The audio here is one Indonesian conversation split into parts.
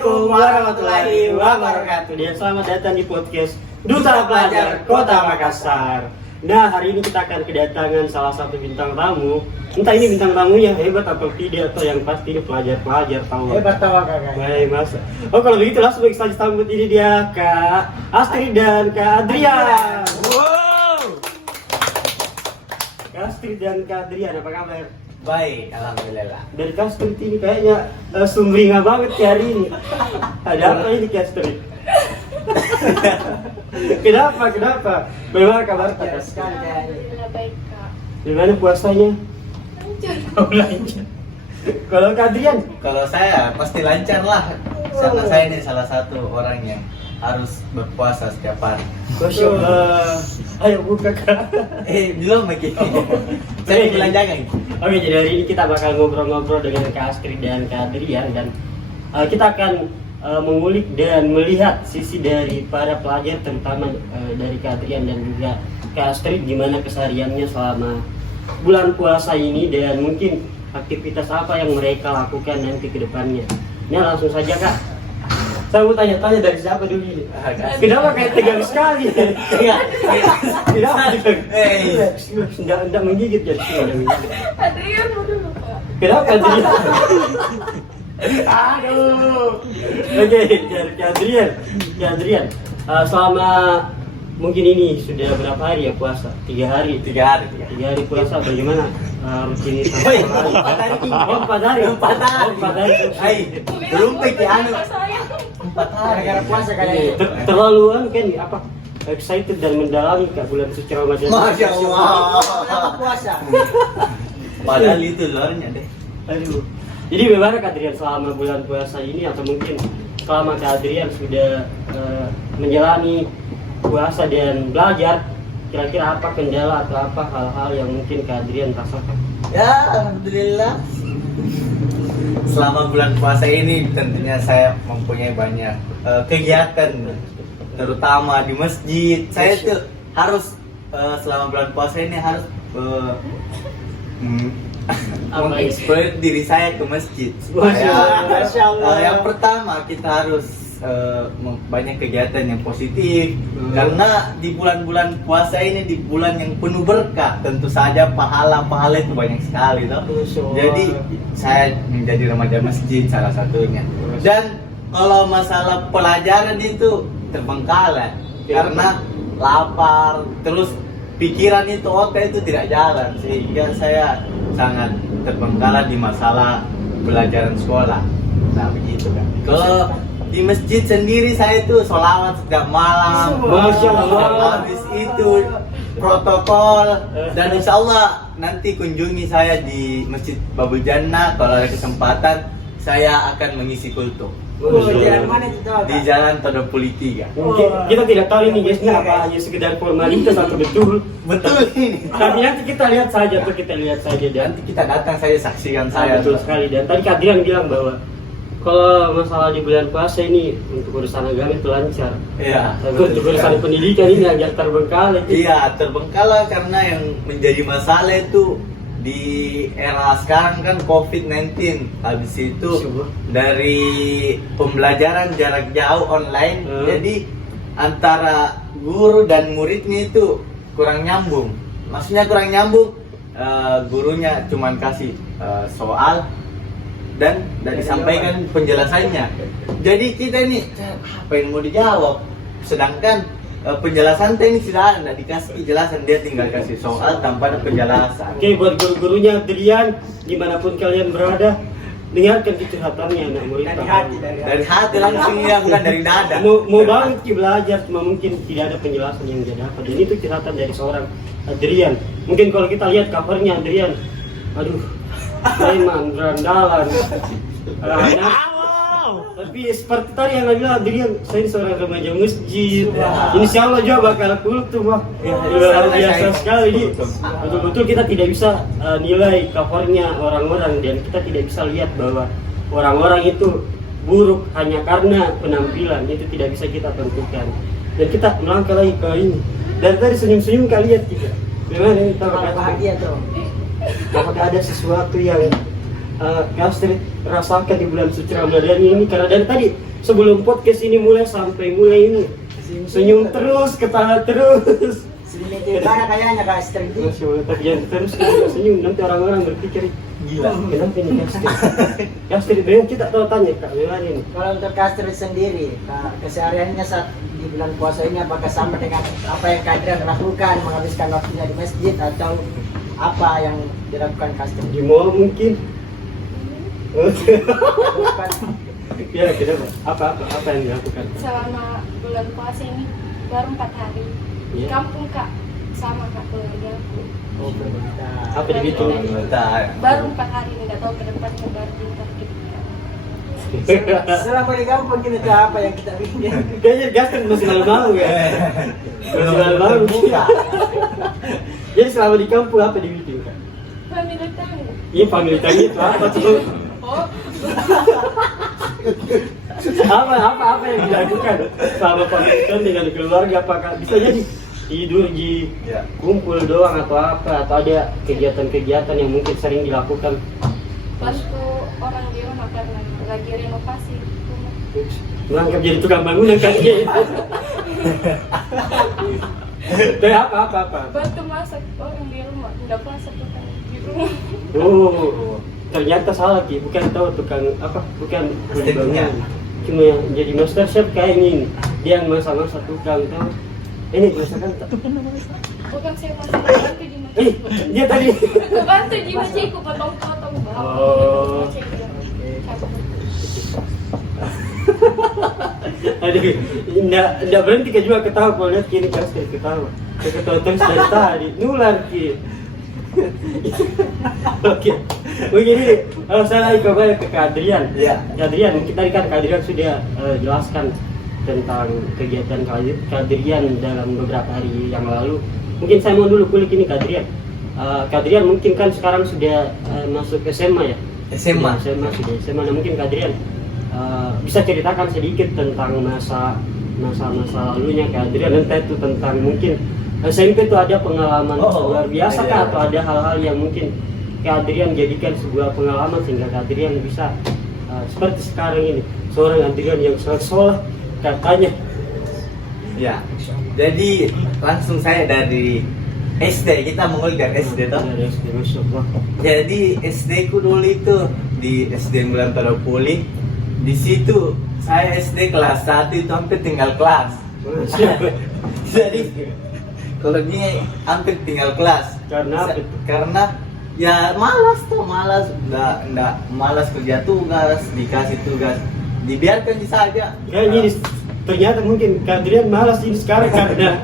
Assalamualaikum warahmatullahi wabarakatuh. Dan selamat datang di podcast Duta Pelajar Kota Makassar. Nah, hari ini kita akan kedatangan salah satu bintang tamu. Entah ini bintang tamunya hebat atau tidak, atau yang pasti ini pelajar tahu. Hebat tahu kakak. Baik, Mas. Oh, kalau begitu langsung kita sambut ini dia Kak Astrid dan Kak Adrian. Wow. Kak Astrid dan Kak Adrian, apa kabar? Baik, alhamdulillah. Dari Kak Astrid ini kayaknya sumringah banget ya hari ini. Ada apa ini Kak Astrid? Kenapa? Bagaimana kabar Kak Astrid? Alhamdulillah baik kak. Gimana puasanya? Lancar. Kalau Kak Adrian? Kalau saya pasti lancar lah. Karena saya ini salah satu orang yang harus berpuasa setiap hari. Masya Allah. Ayo buka Kak. Belum lagi. Saya bilang jangan. Oke, jadi hari ini kita bakal ngobrol-ngobrol dengan Kak Astrid dan Kak Adrian, dan kita akan mengulik dan melihat sisi dari para pelajar, terutama dari Kak Adrian dan juga Kak Astrid, gimana kesehariannya selama bulan puasa ini dan mungkin aktivitas apa yang mereka lakukan nanti ke depannya. Nah, langsung saja Kak. Saya mau tanya-tanya dari siapa dulu ini? Kenapa kayak tegang sekali? Kenapa tegang? Enggak menggigit jadi enggak menggigit. Adrian mau dulu kak. Kenapa Adrian? Aduh. Oke, dari Kak Adrian. Selama mungkin ini sudah berapa hari ya puasa? 3 hari. 3 hari. 3 hari puasa, bagaimana rutinitas? Woi, 4 hari. 4 hari. Hai, belum pergi anu. Saya 4 hari. Gara-gara puasa kayaknya. Terlalu kan apa? Excited dan mendalami Kak bulan suci Ramadan. Masya Allah. Kenapa puasa? Padahal itu lornya deh. Aduh. Jadi bagaimana Kak Adrian selama bulan puasa ini, atau mungkin selama Kak Adrian sudah menjalani puasa dan belajar, kira-kira apa kendala atau apa hal-hal yang mungkin Kak Adrian rasakan? Ya, alhamdulillah. Selama bulan puasa ini tentunya saya mempunyai banyak kegiatan, terutama di masjid. Saya tuh harus selama bulan puasa ini harus mengeksplor diri saya ke masjid. Masya Allah. Yang pertama kita harus banyak kegiatan yang positif, karena di bulan-bulan puasa ini di bulan yang penuh berkah, tentu saja pahala itu banyak sekali toh. Jadi saya menjadi remaja masjid salah satunya. Dan kalau masalah pelajaran itu terbengkalai karena lapar, terus pikiran itu otak itu tidak jalan, sehingga saya sangat terbengkalai di masalah pelajaran sekolah. Nah begitu kan. Kalau di masjid sendiri saya itu sholawat setiap malam. Masya Allah. Habis itu protokol, dan insya Allah nanti kunjungi saya di Masjid Babul Jannah. Kalau ada kesempatan saya akan mengisi kultum Jalan mana itu tahu? di Jalan Todopuli 3. Mungkin kita tidak tahu ini guysnya apa hanya sekedar formalitas atau betul. Betul ini. Tapi nanti kita lihat saja dan Nanti kita datang, saya saksikan saya. betul sekali. Dan tadi Kak Adrian bilang bahwa kalau masalah di bulan puasa ini untuk urusan agama itu lancar. Iya. Tapi untuk urusan pendidikan ini agak terbengkalai. Iya, terbengkalai karena yang menjadi masalah itu di era sekarang kan COVID-19. Habis itu dari pembelajaran jarak jauh online, jadi antara guru dan muridnya itu kurang nyambung. Maksudnya kurang nyambung, gurunya cuman kasih soal dan disampaikan penjelasannya. Jadi kita ini apa yang mau dijawab, sedangkan penjelasan ini sudah ada, dikasih penjelasan, dia tinggal kasih soal tanpa ada penjelasan. Oke, buat guru-gurunya Adrian, dimanapun kalian berada, dengarkan curhatannya anak murid. Dari hati langsung, ya, bukan dari dada. Mau banget ki belajar, cuma mungkin tidak ada penjelasan yang dia dapat. Dan itu curhatan dari seorang Adrian. Mungkin kalau kita lihat covernya Adrian, aduh, memang berandalan. Tapi seperti tadi yang bilang Adrian, saya seorang remaja masjid. Insya Allah juga bakal kultum, wah. Luar biasa sekali. Betul-betul kita tidak bisa nilai covernya orang-orang, dan kita tidak bisa lihat bahwa orang-orang itu buruk hanya karena penampilan. Itu tidak bisa kita tentukan. Dan kita melangkah lagi ke ini. Dari tadi senyum-senyum kalian tidak. Gimana kita Bahagia tuh. apakah ada sesuatu yang Kak Astrid rasakan di bulan suci Ramadan ini? Karena dari tadi sebelum podcast ini mulai sampai mulai ini senyum terus, ketawa terus. Sedikit gimana kayaknya Kak Astrid? Masya Allah, tapi jangan terus kalau senyum nanti orang-orang berpikir Gila. kenapa ini Kak Astrid? Kak Astrid, dengan kita tahu tanya Kak, gimana ini? Kalau untuk Kak Astrid sendiri, kesehariannya saat di bulan puasa ini apakah sama dengan apa yang Kak Adrian lakukan, menghabiskan waktunya di masjid atau apa yang dilakukan Kak Astrid? Di mall mungkin? Bukan. Ya, kenapa? Apa yang dilakukan? Selama bulan puasa ini baru 4 hari. Di Iya. kampung Kak sama Kak keluarga aku. Oh, bentar. Apa dibikin? Bentar. Baru 4 hari nih, nggak tahu ke depannya baru pintar gitu. Selama di kampung kita tuh apa yang kita bikin? Kayaknya Gaston masih malu-malu ya. Masih malu-malu. Buka. Jadi selama di kampung apa dibikin Kak? Family time. Iya, family time itu apa tuh? Oh, Apa yang dilakukan selama family time dengan keluarga? Apakah bisa jadi tidur di Ya. kumpul doang atau apa? Atau ada kegiatan-kegiatan yang mungkin sering dilakukan? bantu orang di rumah karena lagi renovasi rumah. Melangkap jadi tukang bangunan kan gitu. Tapi apa? Bantu masak orang di rumah, nggak puasa tukang di rumah. Oh, ternyata salah Ki, bukan tahu tukang apa? Bukan Stepnya. cuma yang jadi master chef kayak ini. Dia yang masak-masak tukang tahu. Ini masakan tak? Bukan saya masak, bantu di masjid. Dia tadi. Aku bantu di masjid, aku potong-potong bawang. Oh. Aduh, enggak berhenti Kak juga ketawa kalau lihat kini Kak Astrid ketawa. Saya ketawa terus dari tadi, nular Ki. Oke, begini deh, saya lagi kembali ke Kak Adrian. Iya. Kak Adrian, kita kan Kak Adrian sudah jelaskan tentang kegiatan Kak Adrian dalam beberapa hari yang lalu. Mungkin saya mau dulu kulik ini Kak Adrian. Kak Adrian mungkin kan sekarang sudah masuk SMA ya? SMA. Sudah SMA. Nah, mungkin Kak Adrian bisa ceritakan sedikit tentang masa lalunya Kak Adrian, entah itu tentang mungkin SMP itu ada pengalaman luar biasa iya. Kak, atau ada hal-hal yang mungkin Kak Adrian jadikan sebuah pengalaman sehingga Kak Adrian bisa seperti sekarang ini, seorang Adrian yang soleh katanya. Ya. Jadi langsung saya dari SD, kita mengulik dari SD toh. Dari SD, Masya Allah. Jadi SD ku dulu itu di SD Bulan Taropoli. Di situ saya SD kelas 1 itu hampir tinggal kelas. Jadi kalau ini hampir tinggal kelas. Karena apa itu? Karena ya malas, enggak malas kerja tugas, dikasih tugas, dibiarkan saja. Ya ini ternyata mungkin Kak Adrian malas ini sekarang karena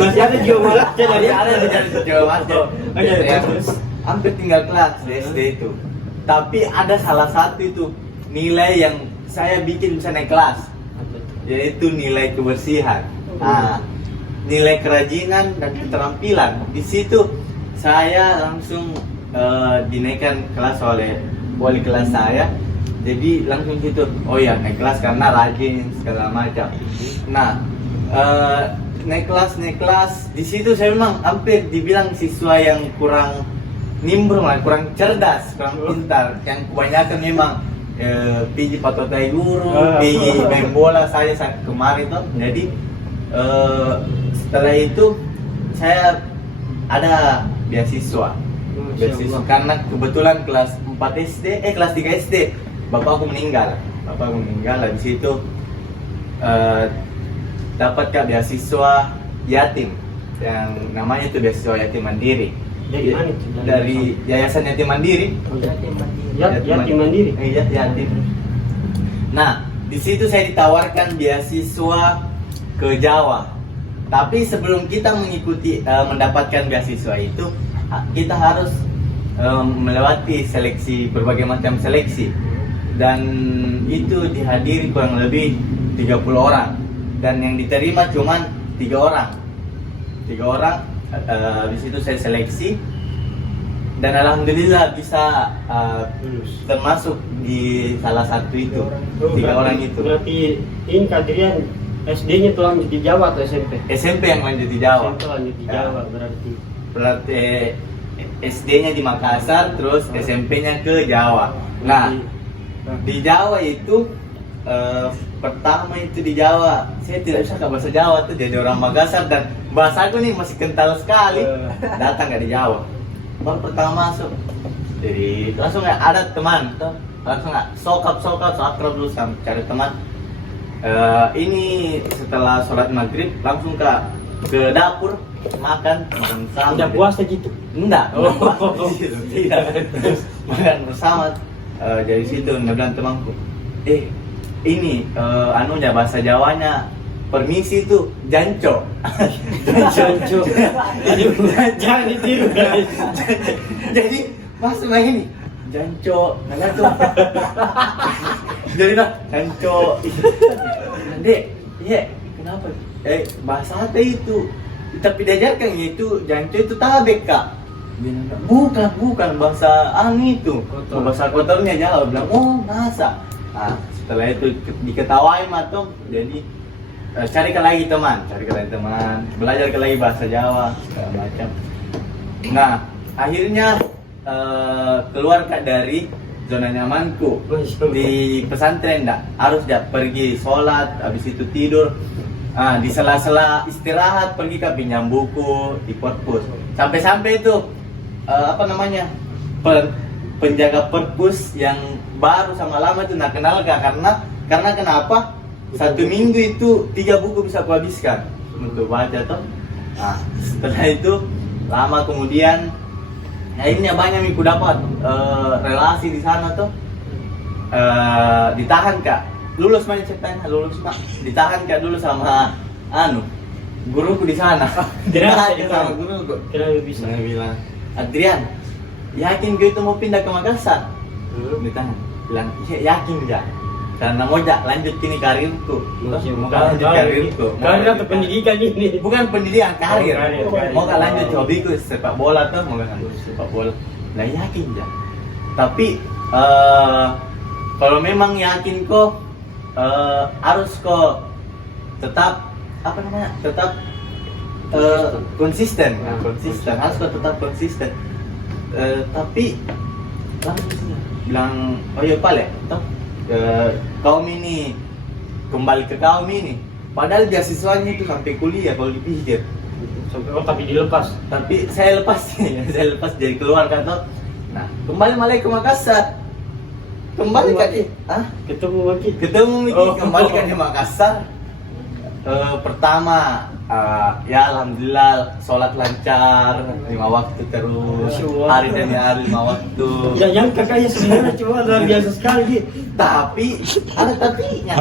masih ada jiwa malasnya dari ada di Jawa Barat. Iya, Hampir tinggal kelas di SD itu. Tapi ada salah satu itu nilai yang saya bikin bisa naik kelas, yaitu nilai kebersihan. Nah, nilai kerajinan dan keterampilan. Di situ saya langsung dinaikkan kelas oleh wali kelas saya. Jadi langsung situ, oh ya naik kelas karena rajin segala macam. Nah, naik kelas. Di situ saya memang hampir dibilang siswa yang kurang nimbrung lah, kurang cerdas, kurang pintar. Yang kebanyakan memang piji patotai guru, piji main bola saya kemarin tuh. Jadi setelah itu saya ada beasiswa karena kebetulan kelas 4 SD, kelas 3 SD bapakku meninggal. Habis itu dapat beasiswa yatim yang namanya itu beasiswa yatim mandiri. Dari mana itu? Dari Yayasan Yatim Mandiri. Yatim Mandiri. Iya, yatim. Nah, di situ saya ditawarkan beasiswa ke Jawa. Tapi sebelum kita mengikuti mendapatkan beasiswa itu, kita harus melewati seleksi, berbagai macam seleksi. Dan itu dihadiri kurang lebih 30 orang. Dan yang diterima cuma 3 orang. 3 orang. Di situ saya seleksi dan alhamdulillah bisa termasuk di salah satu itu, 3 orang itu. Berarti ini Kak Adrian SD-nya tuh lanjut di Jawa atau SMP? SMP yang lanjut di Jawa. SMP lanjut di Jawa berarti. Berarti SD-nya di Makassar, terus SMP-nya ke Jawa. Nah, di Jawa itu pertama itu di Jawa saya tidak bisa bahasa Jawa tuh, jadi orang Makassar dan bahasa aku nih masih kental sekali. Datang nggak di Jawa, baru pertama masuk, jadi langsung nggak ada teman tuh, langsung nggak sokap so akrab dulu sama cari teman. Ini setelah sholat maghrib langsung ke dapur makan bersama. Udah puasa gitu? Enggak. Tidak. Makan bersama. Dari situ dia bilang temanku, ini anunya bahasa Jawanya permisi itu janco. Janco. Jangan ditiru guys. Jadi masuk lagi nih janco, nah tuh. Jadi lah janco. Dek, iya kenapa? Bahasa apa itu? Tapi diajarkan itu janco itu tabek kak. Bukan bahasa itu. Bahasa kotornya Jawa. Bilang oh masa. Nah, setelah itu diketawain matung, jadi carikan lagi teman, belajar lagi bahasa Jawa segala macam. Nah, akhirnya keluar kak dari zona nyamanku di pesantren. Harus pergi sholat, habis itu tidur. Di sela-sela istirahat pergi ke pinjam buku di perpus. Sampai itu penjaga perpus yang baru sama lama itu nak kenal kak, karena kenapa? 1 minggu itu 3 buku bisa aku habiskan untuk baca tuh. Nah, setelah itu lama kemudian akhirnya banyak aku dapat relasi di sana tuh. Ditahan kak, lulus banyak ceritanya, ditahan kak dulu sama guruku di sana. Sama guruku. Kenapa bisa? Dia bilang, Adrian, yakin gue itu mau pindah ke Makassar? Ditahan, bilang yakin ya, karena mau lanjut kini karirku. Mau lanjut karirku. Karir atau pendidikan ini? Bukan pendidikan, karir. Karir. Mau lanjut hobiku sepak bola tuh, mau sepak bola. Nah yakin ya. Tapi kalau memang yakin kok harus kok tetap konsisten. Harus kok tetap konsisten. Tapi langsung bilang oh iya pale toh kaum ini kembali ke kaum ini, padahal beasiswanya itu sampai kuliah kalau dipikir. Tapi dilepas. Tapi saya lepas jadi keluar kan toh. Nah kembali malah ke Makassar, kembali kan ketemu lagi kembali kan di Makassar. Pertama ya alhamdulillah sholat lancar 5 waktu terus, hari demi hari 5 waktu. Ya yang kakaknya sebenarnya cuma luar biasa sekali. Tapi ada tapinya.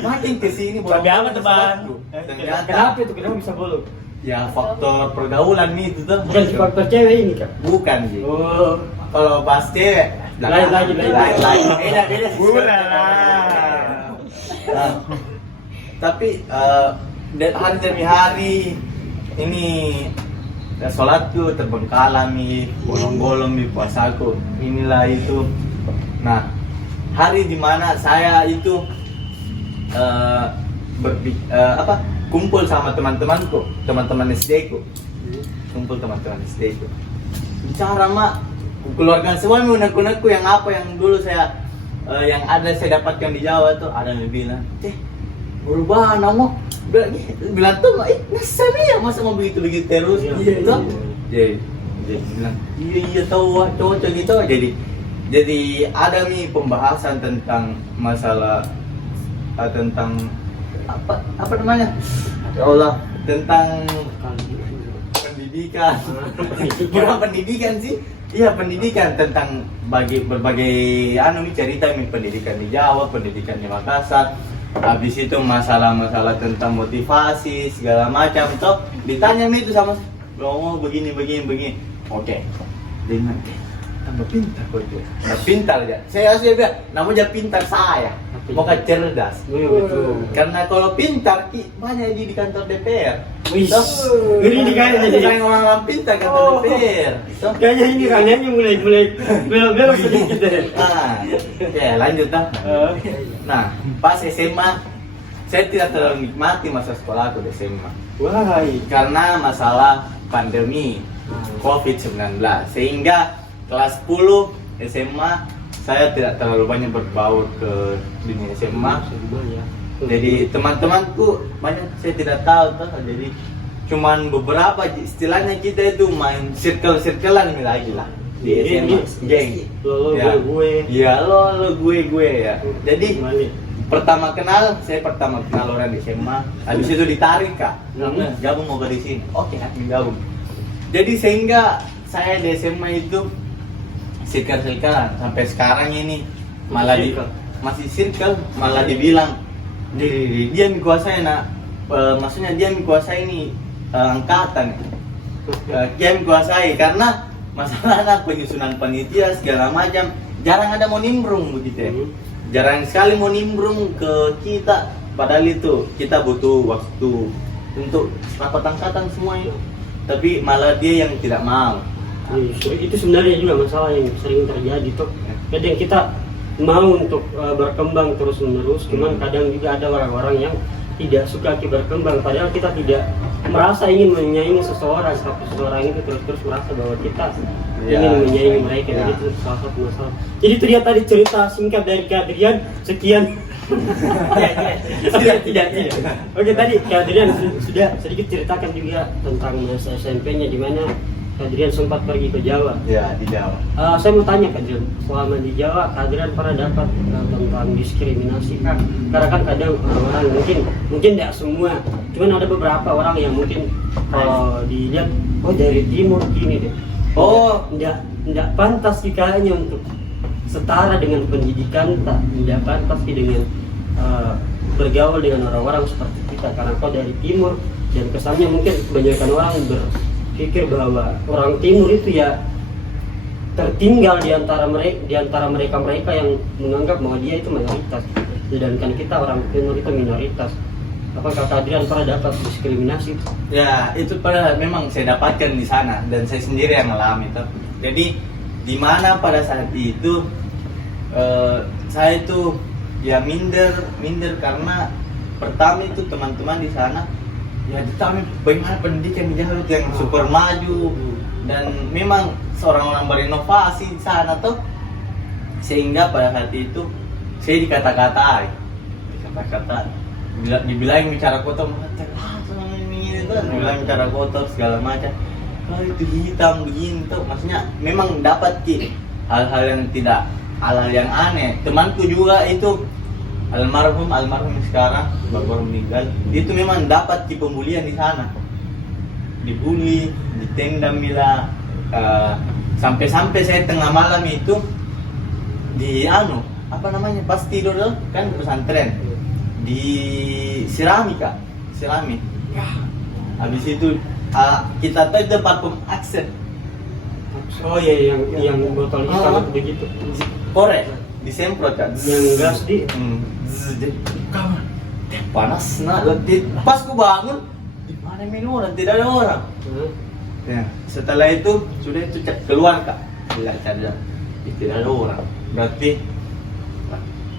Makin kesini Tapi apa teman? Kenapa itu? Kenapa bisa bolong? Ya faktor pergaulan nih itu tuh. Bukan faktor cewek ini kak? Bukan sih. Oh. Kalau bahas cewek Lain. Beda. Tapi hari demi hari ini sholatku terbengkalai nih, bolong-bolong di puasaku. Inilah itu. Nah, hari dimana saya itu kumpul sama teman-temanku, teman-teman SD ku. Bicara mak, keluarkan semua unek-unekku yang dulu saya yang ada saya dapatkan di Jawa tuh. Ada yang bilang, berubah nama, bilang tuh, masa nih masa mau begitu terus, gitu. Jadi bilang, iya tahu cocok gitu. Jadi ada nih pembahasan tentang masalah tentang apa namanya? Ya Allah, tentang pendidikan. Bukan pendidikan sih. Iya pendidikan, tentang berbagai cerita pendidikan di Jawa, pendidikan di Makassar. Habis itu masalah-masalah tentang motivasi segala macam. Toh ditanya itu sama begini. Oke. Dia bilang, tambah pintar kok itu. Nah, pintar aja. Saya bilang, namanya pintar saya. Mau cerdas. Betul. Karena kalau pintar banyak di kantor DPR. Wih, ngeri nih kayaknya jadi orang pintar kantor DPR. Kayaknya ini kayaknya mulai belok sedikit deh. Ya lanjut Nah, pas SMA saya tidak terlalu nikmati masa sekolah aku di SMA. Wah, karena masalah pandemi COVID-19, sehingga kelas 10 SMA saya tidak terlalu banyak berbaur ke dunia SMA. Jadi teman-temanku banyak saya tidak tahu tuh. Jadi cuman beberapa istilahnya kita itu main circle-circlean lagi lah di SMA. Geng. Lo Ya. gue. Iya, lo gue ya. Jadi Gimana? saya pertama kenal orang di SMA. Habis itu ditarik kak. Gabung mau ke di sini. Oke, gabung. Jadi sehingga saya di SMA itu circle-circlean sampai sekarang ini malah masih circle, malah dibilang dia menguasai maksudnya dia menguasai ini angkatan. Dia menguasai karena masalahnya penyusunan panitia segala macam jarang ada mau nimbrung begitu ya. Jarang sekali mau nimbrung ke kita, padahal itu kita butuh waktu untuk rapat angkatan semua itu, tapi malah dia yang tidak mau. Itu sebenarnya juga masalah yang sering terjadi tuh. Kadang kita mau untuk berkembang terus menerus, cuman kadang juga ada orang-orang yang tidak suka kita berkembang, padahal kita tidak merasa ingin menyaingi seseorang, tapi seseorang itu terus merasa bahwa kita ingin menyaingi mereka. Jadi itu salah satu masalah. Jadi itu dia tadi cerita singkat dari Kak Adrian. Sekian. Tidak. Oke, tadi Kak Adrian sudah sedikit ceritakan juga tentang masa SMP-nya di mana Kak Adrian sempat pergi ke Jawa. Ya, di Jawa. Saya mau tanya Kak Adrian, selama di Jawa Kak Adrian pernah dapat tentang diskriminasi Kak? Karena kan kadang orang mungkin tidak semua, cuman ada beberapa orang yang mungkin kalau dilihat dari timur gini deh. Tidak pantas sih kayaknya untuk setara dengan pendidikan, tidak pantas sih dengan bergaul dengan orang-orang seperti kita karena kau dari timur, dan kesannya mungkin kebanyakan orang berpikir bahwa orang timur itu ya tertinggal di antara mereka yang menganggap bahwa dia itu mayoritas, sedangkan kita orang timur itu minoritas. Apakah Kak Adrian pernah dapat diskriminasi? Ya, itu memang saya dapatkan di sana dan saya sendiri yang mengalami itu. Jadi di mana pada saat itu saya itu ya minder karena pertama itu teman-teman di sana ya ditanya bagaimana pendidikan di Jawa yang super maju dan memang seorang orang berinovasi di sana tuh, sehingga pada saat itu saya dikata-katai dibilang bicara kotor, dibilang bicara kotor segala macam. Itu hitam begini tuh, maksudnya memang dapat hal-hal yang aneh. Temanku juga itu almarhum sekarang baru meninggal, itu memang dapat pembulian di sana, dibully, ditendang bila sampai saya tengah malam itu pas tidur kan pesantren disirami Kak, habis itu kita tahu itu parfum aksen. Oh iya, yang botol hitam begitu. Korek disemprot Kak, Yang gas di kamar panas letih. Pas ku bangun di mana minuman tidak ada orang. Ya, setelah itu sudah itu keluar Kak, tidak ada orang, berarti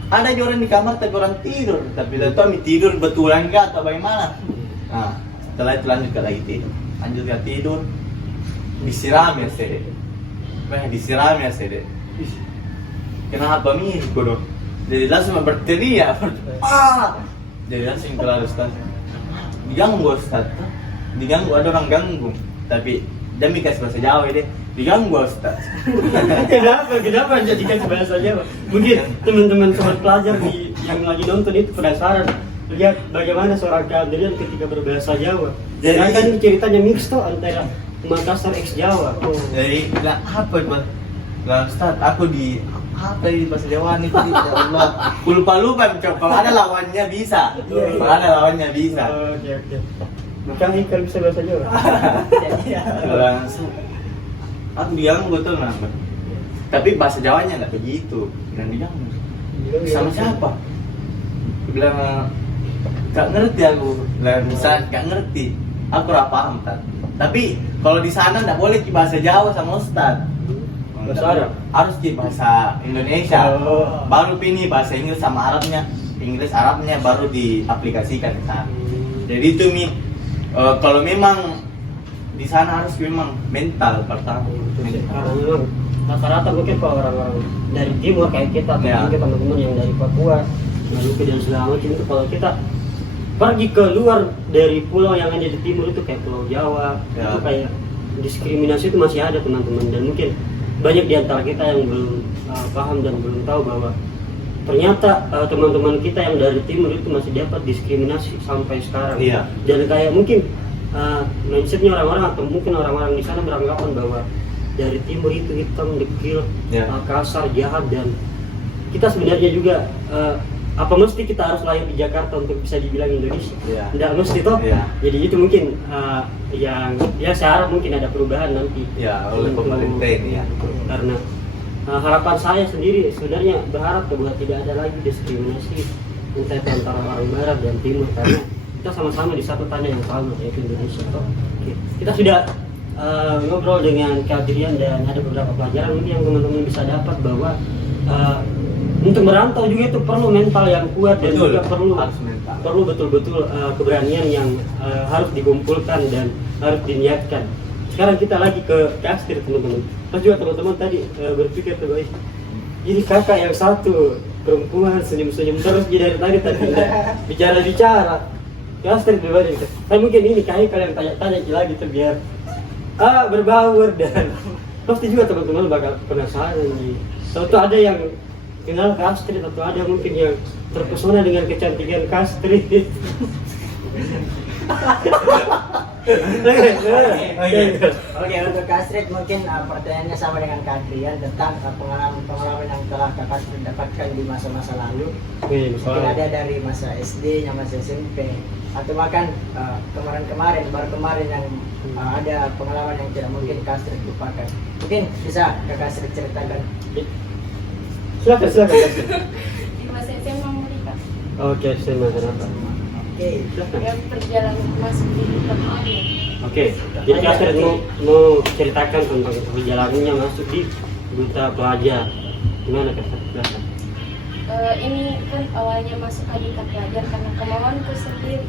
ada orang di kamar tapi orang tidur, tapi tidak tahu tidur betulan enggak atau bagaimana. Nah, setelah itu lanjut ke tidur, disiram ya sede. Kenapa nih kono? Jadi langsung berteriak, jadi langsung keluar Ustaz. Diganggu Ustaz, ada orang ganggu, tapi demi kasih bahasa Jawa deh. Diganggu Ustaz. Kenapa jadikan bahasa Jawa? Mungkin teman-teman sobat pelajar yang lagi nonton itu penasaran lihat bagaimana seorang Kak Adrian ketika berbahasa Jawa. Jadi kan ceritanya mix tuh antara Makassar X Jawa. Jadi apa itu? Ustaz, aku di bahasa Jawa nih tadi, ya Allah. Lupa kalau ada lawannya bisa. Oke. Makanya kalau bisa bahasa Jawa. Langsung aku diganggu betul nambah. Tapi bahasa Jawanya nggak begitu. Bilang diganggu. Sama siapa? Aku bilang nggak ngerti aku. Nggak ngerti. Aku nggak paham kan. Tapi kalau di sana nggak boleh di bahasa Jawa sama Ustad. Bahasa Arab? Harus di bahasa Indonesia. Baru ini bahasa Inggris sama Arabnya. Inggris Arabnya baru diaplikasikan di sana. Jadi itu kalau memang di sana harus memang mental pertama. Karena rata-rata mungkin kalau orang-orang dari timur kayak kita atau Ya. mungkin teman-teman yang dari Papua, Maluku dan segala macam itu, kalau kita pergi ke luar dari pulau yang ada di timur itu kayak Pulau Jawa, Ya. itu kayak diskriminasi itu masih ada teman-teman, dan mungkin banyak di antara kita yang belum paham dan belum tahu bahwa ternyata teman-teman kita yang dari timur itu masih dapat diskriminasi sampai sekarang. Iya. Dan kayak mungkin mindsetnya orang-orang atau mungkin orang-orang di sana beranggapan bahwa dari timur itu hitam, dekil, Ya. kasar, jahat, dan kita sebenarnya juga apa mesti kita harus lahir di Jakarta untuk bisa dibilang Indonesia? Iya. Tidak mesti toh. Iya. Jadi itu mungkin yang ya saya harap mungkin ada perubahan nanti. Ya, oleh pemerintah ini ya. Karena harapan saya sendiri sebenarnya berharap bahwa tidak ada lagi diskriminasi entah itu antara orang barat dan timur, karena kita sama-sama di satu tanah yang sama yaitu Indonesia. Oke. Kita sudah ngobrol dengan Kak Dirian dan ada beberapa pelajaran mungkin yang teman-teman bisa dapat bahwa untuk merantau juga itu perlu mental yang kuat dan Betul. juga Harus mental. perlu betul-betul keberanian yang harus dikumpulkan dan harus diniatkan. Sekarang kita lagi ke Astrid teman-teman. Terus juga teman-teman tadi berpikir tuh, ini kakak yang satu perempuan senyum-senyum terus jadi dari tadi tidak bicara-bicara. Ke Astrid pribadi. Tapi mungkin ini kayak kalian tanya-tanya lagi tuh biar berbaur, dan pasti juga teman-teman bakal penasaran nih. Tahu ada yang kenal Kak Astrid atau ada mungkin yang terpesona dengan kecantikan Kak Astrid. Oke, untuk Kak Astrid mungkin pertanyaannya sama dengan Kak Adrian tentang pengalaman yang telah Kak Astrid dapatkan di masa-masa lalu. Mungkin ada dari masa SD, masa SMP, atau bahkan baru kemarin yang ada pengalaman yang tidak mungkin Kak Astrid lupakan. Mungkin bisa Kak Astrid ceritakan. Silakan. Di masa SMA mereka Oke, saya mau kenapa? Oke, Silakan. yang perjalanan masuk di pertanian. Oke, jadi Kak Astrid mau ceritakan tentang perjalanannya masuk di Duta Pelajar. Gimana Kak Astrid? Silakan. Ini kan awalnya masuk Duta Pelajar karena kemauanku sendiri,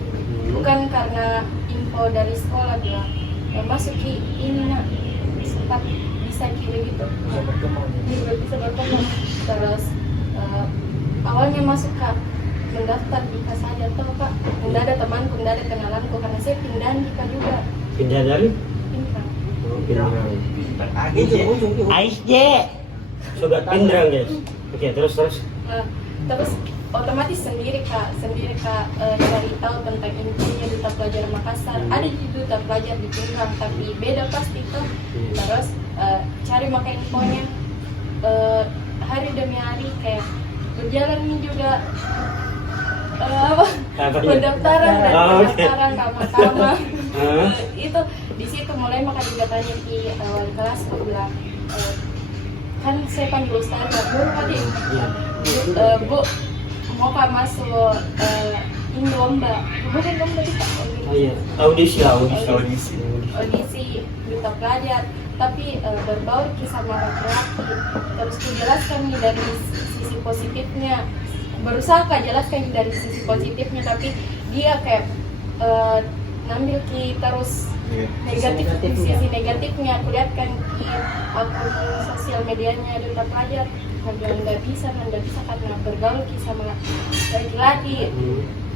bukan karena info dari sekolah bilang masuk ini nak sempat bisa kiri gitu, bisa berkembang. bisa berkembang. Terus awalnya masuk Kak, mendaftar di Kak saja tuh Kak, tidak ada temanku, tidak ada kenalanku karena saya pindah di Kak juga. Pindah dari? Pindah. Pindrang. Sobat Pindrang guys. Oke, terus. Terus otomatis sendiri kak cari tahu tentang intinya Duta Pelajar Makassar. Ada di Duta Pelajar di Pindrang tapi beda pasti tuh. Terus cari maka infonya hari demi hari, kayak berjalan ini juga pendaftaran dan pendaftaran kama-kama. Itu di situ mulai maka juga tanya di wali kelas, aku bilang kan saya panggil Ustaz Bu tadi, Bu mau Kak masuk ini lomba, bukan lomba kita Audisi. audisi Duta Pelajar, tapi berbaur sama laki-laki. Terus dijelaskan nih dari sisi positifnya, berusaha Kak jelaskan dari sisi positifnya, tapi dia kayak ngambil terus sisi negatifnya. Aku lihat kan di akun sosial medianya Duta Pelajar, nggak bisa karena bergaul sama laki-laki.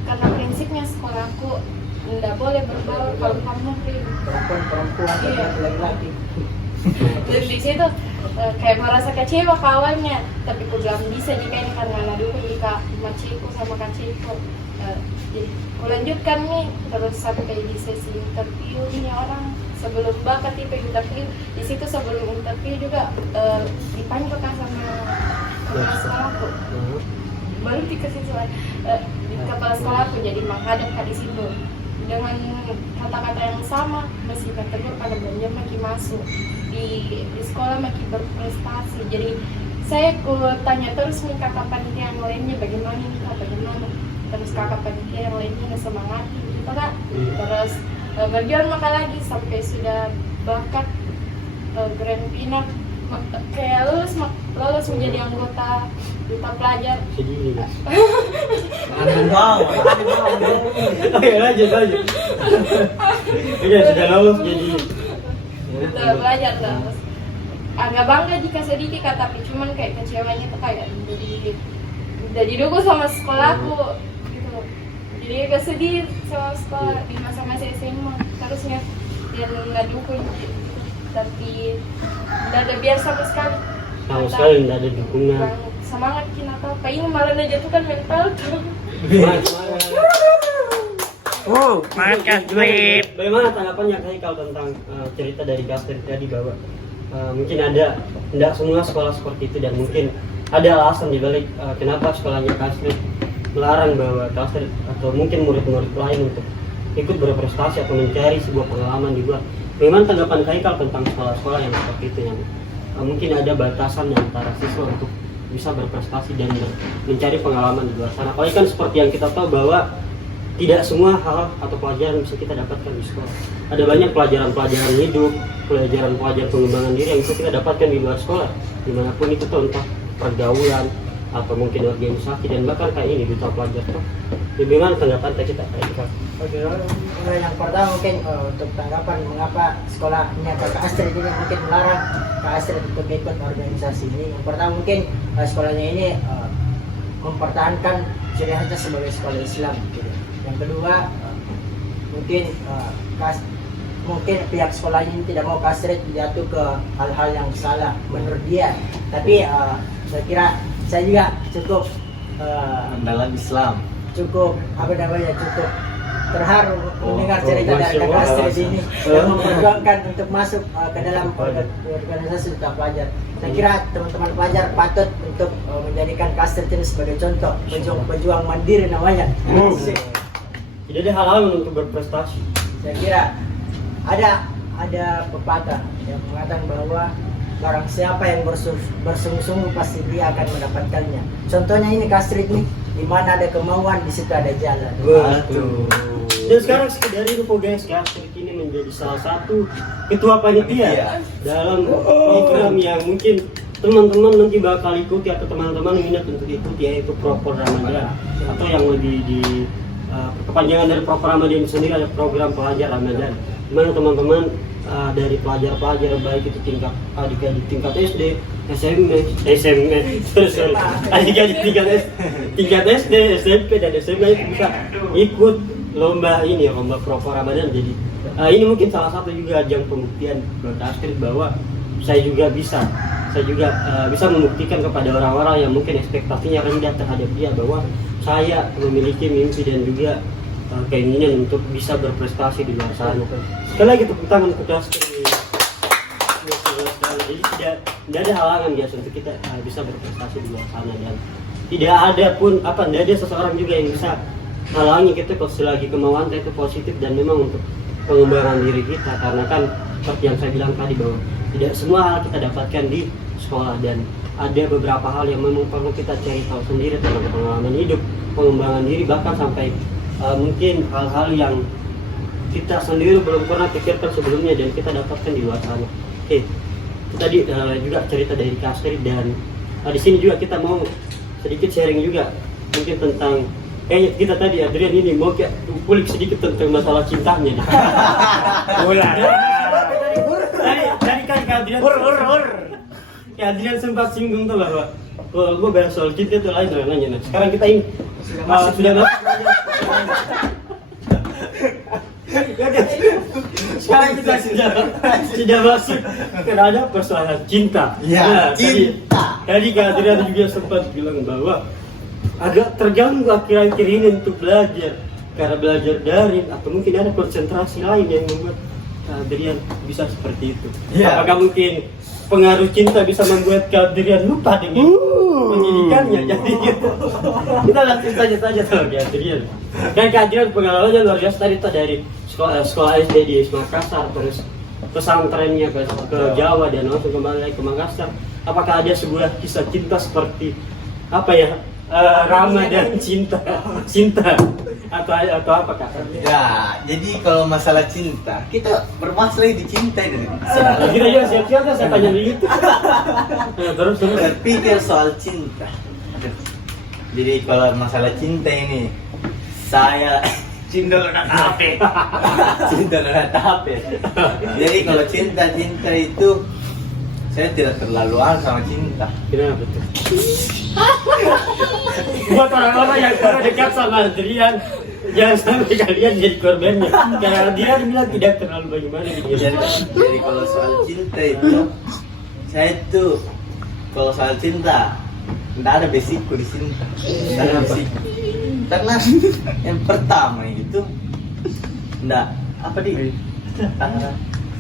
Karena prinsipnya sekolahku nggak boleh bergaul kalau kamu perempuan Iya. laki-laki. Terus di situ kayak merasa kecewa ke awalnya, tapi aku bilang bisa jika ini karena anak dulu jika maciku sama kaciku. Jadi aku lanjutkan nih terus sampai di sesi interview ini orang sebelum bakat itu interview. Di situ sebelum interview juga dipanggil kan sama kepala sekolahku, baru dikasih surat di kepala sekolahku, jadi menghadap di situ dengan kata-kata yang sama, masih kategori pada belanja makin masuk di sekolah makin berprestasi. Jadi saya tanya terus nih kakak panitia yang lainnya bagaimana nih kak, bagaimana, terus kakak panitia yang lainnya ngesemangati gitu kak. Terus berjuang maka lagi sampai sudah bakat Grand Final, kayak lolos menjadi anggota Duta Pelajar. Sedih guys. Oke, lanjut. Oke, sudah lolos jadi Duta Pelajar lolos. agak bangga jika sedikit Kak, tapi cuman kayak kecewanya tuh kayak udah didukung sama sekolahku gitu. Jadi agak sedih sama sekolah di masa-masa SMA, harusnya dia nggak dukung gitu. Tapi nggak ada biar sama sekali. Sama sekali nggak ada dukungan. Semangat kita apa ini malah menjatuhkan mental tuh. Bagaimana tanggapannya Kak Haikal tentang cerita dari Kastri tadi bahwa mungkin ada tidak semua sekolah seperti itu dan mungkin ada alasan dibalik kenapa sekolahnya Kastri melarang bahwa Kastri atau mungkin murid-murid lain untuk ikut berprestasi atau mencari sebuah pengalaman di luar. Bagaimana tanggapan Kak Haikal tentang sekolah-sekolah yang seperti itu yang mungkin ada batasan antara siswa untuk bisa berprestasi dan mencari pengalaman di luar sana. Apalagi kan seperti yang kita tahu bahwa tidak semua hal atau pelajaran bisa kita dapatkan di sekolah. Ada banyak pelajaran-pelajaran hidup, pelajaran-pelajaran pengembangan diri yang bisa kita dapatkan di luar sekolah. Dimanapun itu tuh, entah pergaulan atau mungkin organisasi dan bahkan kayak ini duta pelajar tuh. Bagaimana tanggapan kita Kak Haikal? Oke, yang pertama mungkin untuk tanggapan mengapa sekolahnya Kakak Astrid ini mungkin melarang Kak Astrid untuk ikut organisasi ini. Yang pertama mungkin sekolahnya ini mempertahankan ciri khasnya sebagai sekolah Islam. Gitu. Yang kedua mungkin pihak sekolah ini tidak mau Kak Astrid jatuh ke hal-hal yang salah menurut dia. Tapi saya kira saya juga cukup dalam Islam cukup terharu mendengar cerita dari Kakak Astrid ini yang memperjuangkan untuk masuk ke dalam organisasi duta pelajar. Saya kira teman-teman pelajar patut untuk menjadikan Kak Astrid ini sebagai contoh pejuang mandiri namanya. Tidak ada halangan untuk berprestasi. Saya kira ada pepatah yang mengatakan bahwa barang siapa yang bersungguh-sungguh pasti dia akan mendapatkannya. Contohnya ini Kak Astrid nih, di mana ada kemauan di situ ada jalan. Betul. Dan sekarang dari itu guys, Kak Astrid ini menjadi salah satu ketua panitia dalam program yang mungkin teman-teman nanti bakal ikuti atau teman-teman minat untuk ikuti, yaitu Proper Ramadan atau yang lebih di kepanjangan dari Proper Ramadan sendiri ada program pelajar Ramadan, di mana teman-teman dari pelajar-pelajar baik itu adik-adik tingkat SD, adik-adik tingkat SD, SMP dan SMA itu bisa ikut lomba ini ya, lomba Proper Ramadan. Jadi ini mungkin salah satu juga ajang pembuktian buat Astrid bahwa saya juga bisa membuktikan kepada orang-orang yang mungkin ekspektasinya rendah terhadap dia bahwa saya memiliki mimpi dan juga keinginan untuk bisa berprestasi di luar sana. Sekali lagi tepuk tangan untuk Astrid. Jadi tidak ada halangan guys untuk kita bisa berprestasi di luar sana, dan tidak ada seseorang juga yang bisa halangi kita kalau selagi kemauan itu positif dan memang untuk pengembangan diri kita. Karena kan seperti yang saya bilang tadi bahwa tidak semua hal kita dapatkan di sekolah, dan ada beberapa hal yang memang perlu kita cari tahu sendiri tentang pengalaman hidup, pengembangan diri, bahkan sampai mungkin hal-hal yang kita sendiri belum pernah pikirkan sebelumnya dan kita dapatkan di luar sana. Oke, itu tadi juga cerita dari Kak Astrid, dan di sini juga kita mau sedikit sharing juga mungkin tentang kita tadi Adrian ini mau kulik sedikit tentang masalah cintanya. Tadi kan Kak Adrian Kak Adrian sempat singgung tuh bahwa kalau gue bahas soal cinta itu lain nanya. Sekarang kita ini sudah masuk. Sekarang kita sudah masuk terhadap persoalan cinta. Ya, cinta. Tadi Kak Adrian juga sempat bilang bahwa agak terganggu akhir-akhir ini untuk belajar karena belajar daring atau mungkin ada konsentrasi lain yang membuat Kak Adrian bisa seperti itu. Ya. Apakah mungkin pengaruh cinta bisa membuat Kak Adrian lupa dengan pendidikannya? Jadi kita langsung tanya saja sama Kak Adrian. Dan Kak Adrian pengalamannya luar biasa tadi dari sekolah SD di Makassar, terus pesantrennya ke Jawa dan langsung kembali lagi ke Makassar. Apakah ada sebuah kisah cinta seperti Rama dan cinta atau apa Kak? Ya, jadi kalau masalah cinta, kita bermasalah di cinta ini. Kita juga siap-siap saya tanya begitu. Terus Berpikir soal cinta. Jadi kalau masalah cinta ini, saya cinta udah tape. Cinta udah tape. Jadi kalau cinta itu saya tidak terlalu sama cinta. Kenapa tuh? Buat orang-orang yang kurang dekat sama Adrian, jangan sampai kalian jadi korbannya. Karena Adrian bilang tidak terlalu bagaimana gitu. Jadi kalau soal cinta itu, saya itu kalau soal cinta tidak ada basicku di sini. Tidak ada basic. Karena yang pertama itu tidak apa di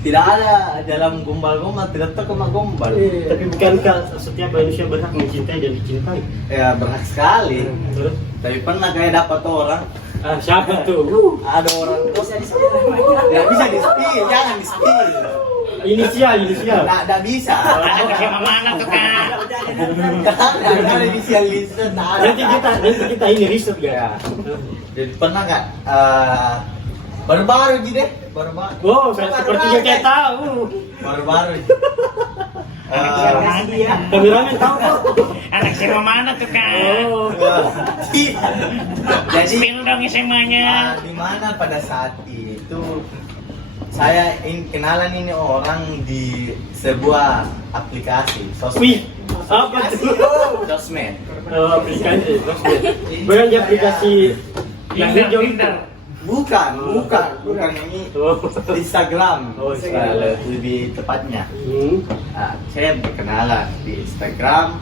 tidak ada dalam gombal-gombal, tidak tahu sama gombal. Tapi bukankah setiap manusia berhak mencintai dan dicintai? Ya berhak sekali. Terus? Tapi pernah kayak dapat orang, Siapa tuh? ada orang tuh Bisa disebut namanya. nggak bisa di spill, jangan di spill. Inisial. Nggak bisa. Sama mana tuh kan? Nggak ada inisial list, nggak ada. Nanti kita ini riset Ya. ya. Jadi pernah nggak? Baru-baru gitu deh, baru-baru. Oh, sepertinya kayak tahu. Baru-baru. Dia. Kameramen tahu kok. Anak SMA mana tuh kan? Oh. Jadi Spill dong SMA-nya. di mana pada saat itu saya kenalan ini orang di sebuah aplikasi Wih, apa tuh? sosmed. Aplikasi. Bukan di aplikasi yang hijau itu. Bukan ini Oh. Instagram. Oh, Instagram. Lebih tepatnya. Hmm. Saya berkenalan di Instagram.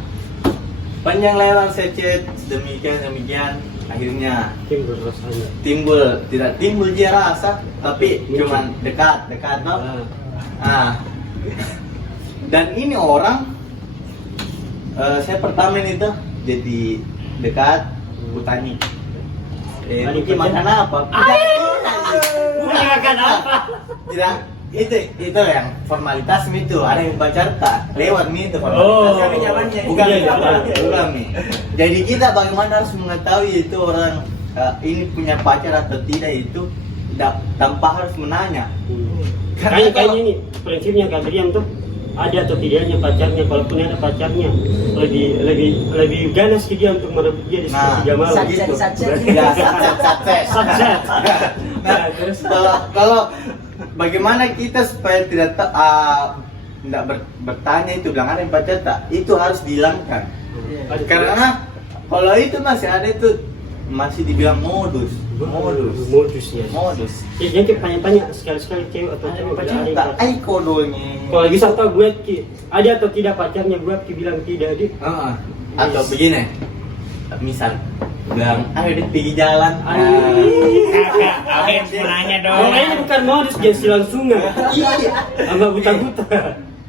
Panjang lebar saya chat demikian. Akhirnya Timbul rasanya. tidak timbul dia rasa, tapi cuman dekat no? Dan ini orang saya pertama ini tuh jadi dekat, kutanya mungkin makan apa? Bukan makan apa? Tidak, itu yang formalitas itu ada yang pacar tak lewat nih itu Oh. formalitas. Iya. Bukan nih. Jadi kita bagaimana harus mengetahui itu orang ini punya pacar atau tidak itu tanpa harus menanya. Kayaknya ini prinsipnya Adrian tuh ada atau tidaknya pacarnya. Kalaupun ada pacarnya, lebih ganas ke dia untuk merebut dia di sekitar jam malam. Satset. Ya, satset. Satset. Nah, kalau bagaimana kita supaya tidak bertanya itu bilang ada yang pacar tak, itu harus dihilangkan. Karena kalau itu masih ada itu masih dibilang modus ya. Jadi tanya-tanya sekali-sekali cewek atau cewek Pacar ada yang tak, pacar. kodonya. Kalau bisa tahu gue ada atau tidak pacarnya, gue bilang tidak di. Atau begini, misal bilang ayo dia pergi jalan. Kakak, Agen nanya dong. Kalau ini bukan modus, jadi langsung Iya. sama buta-buta.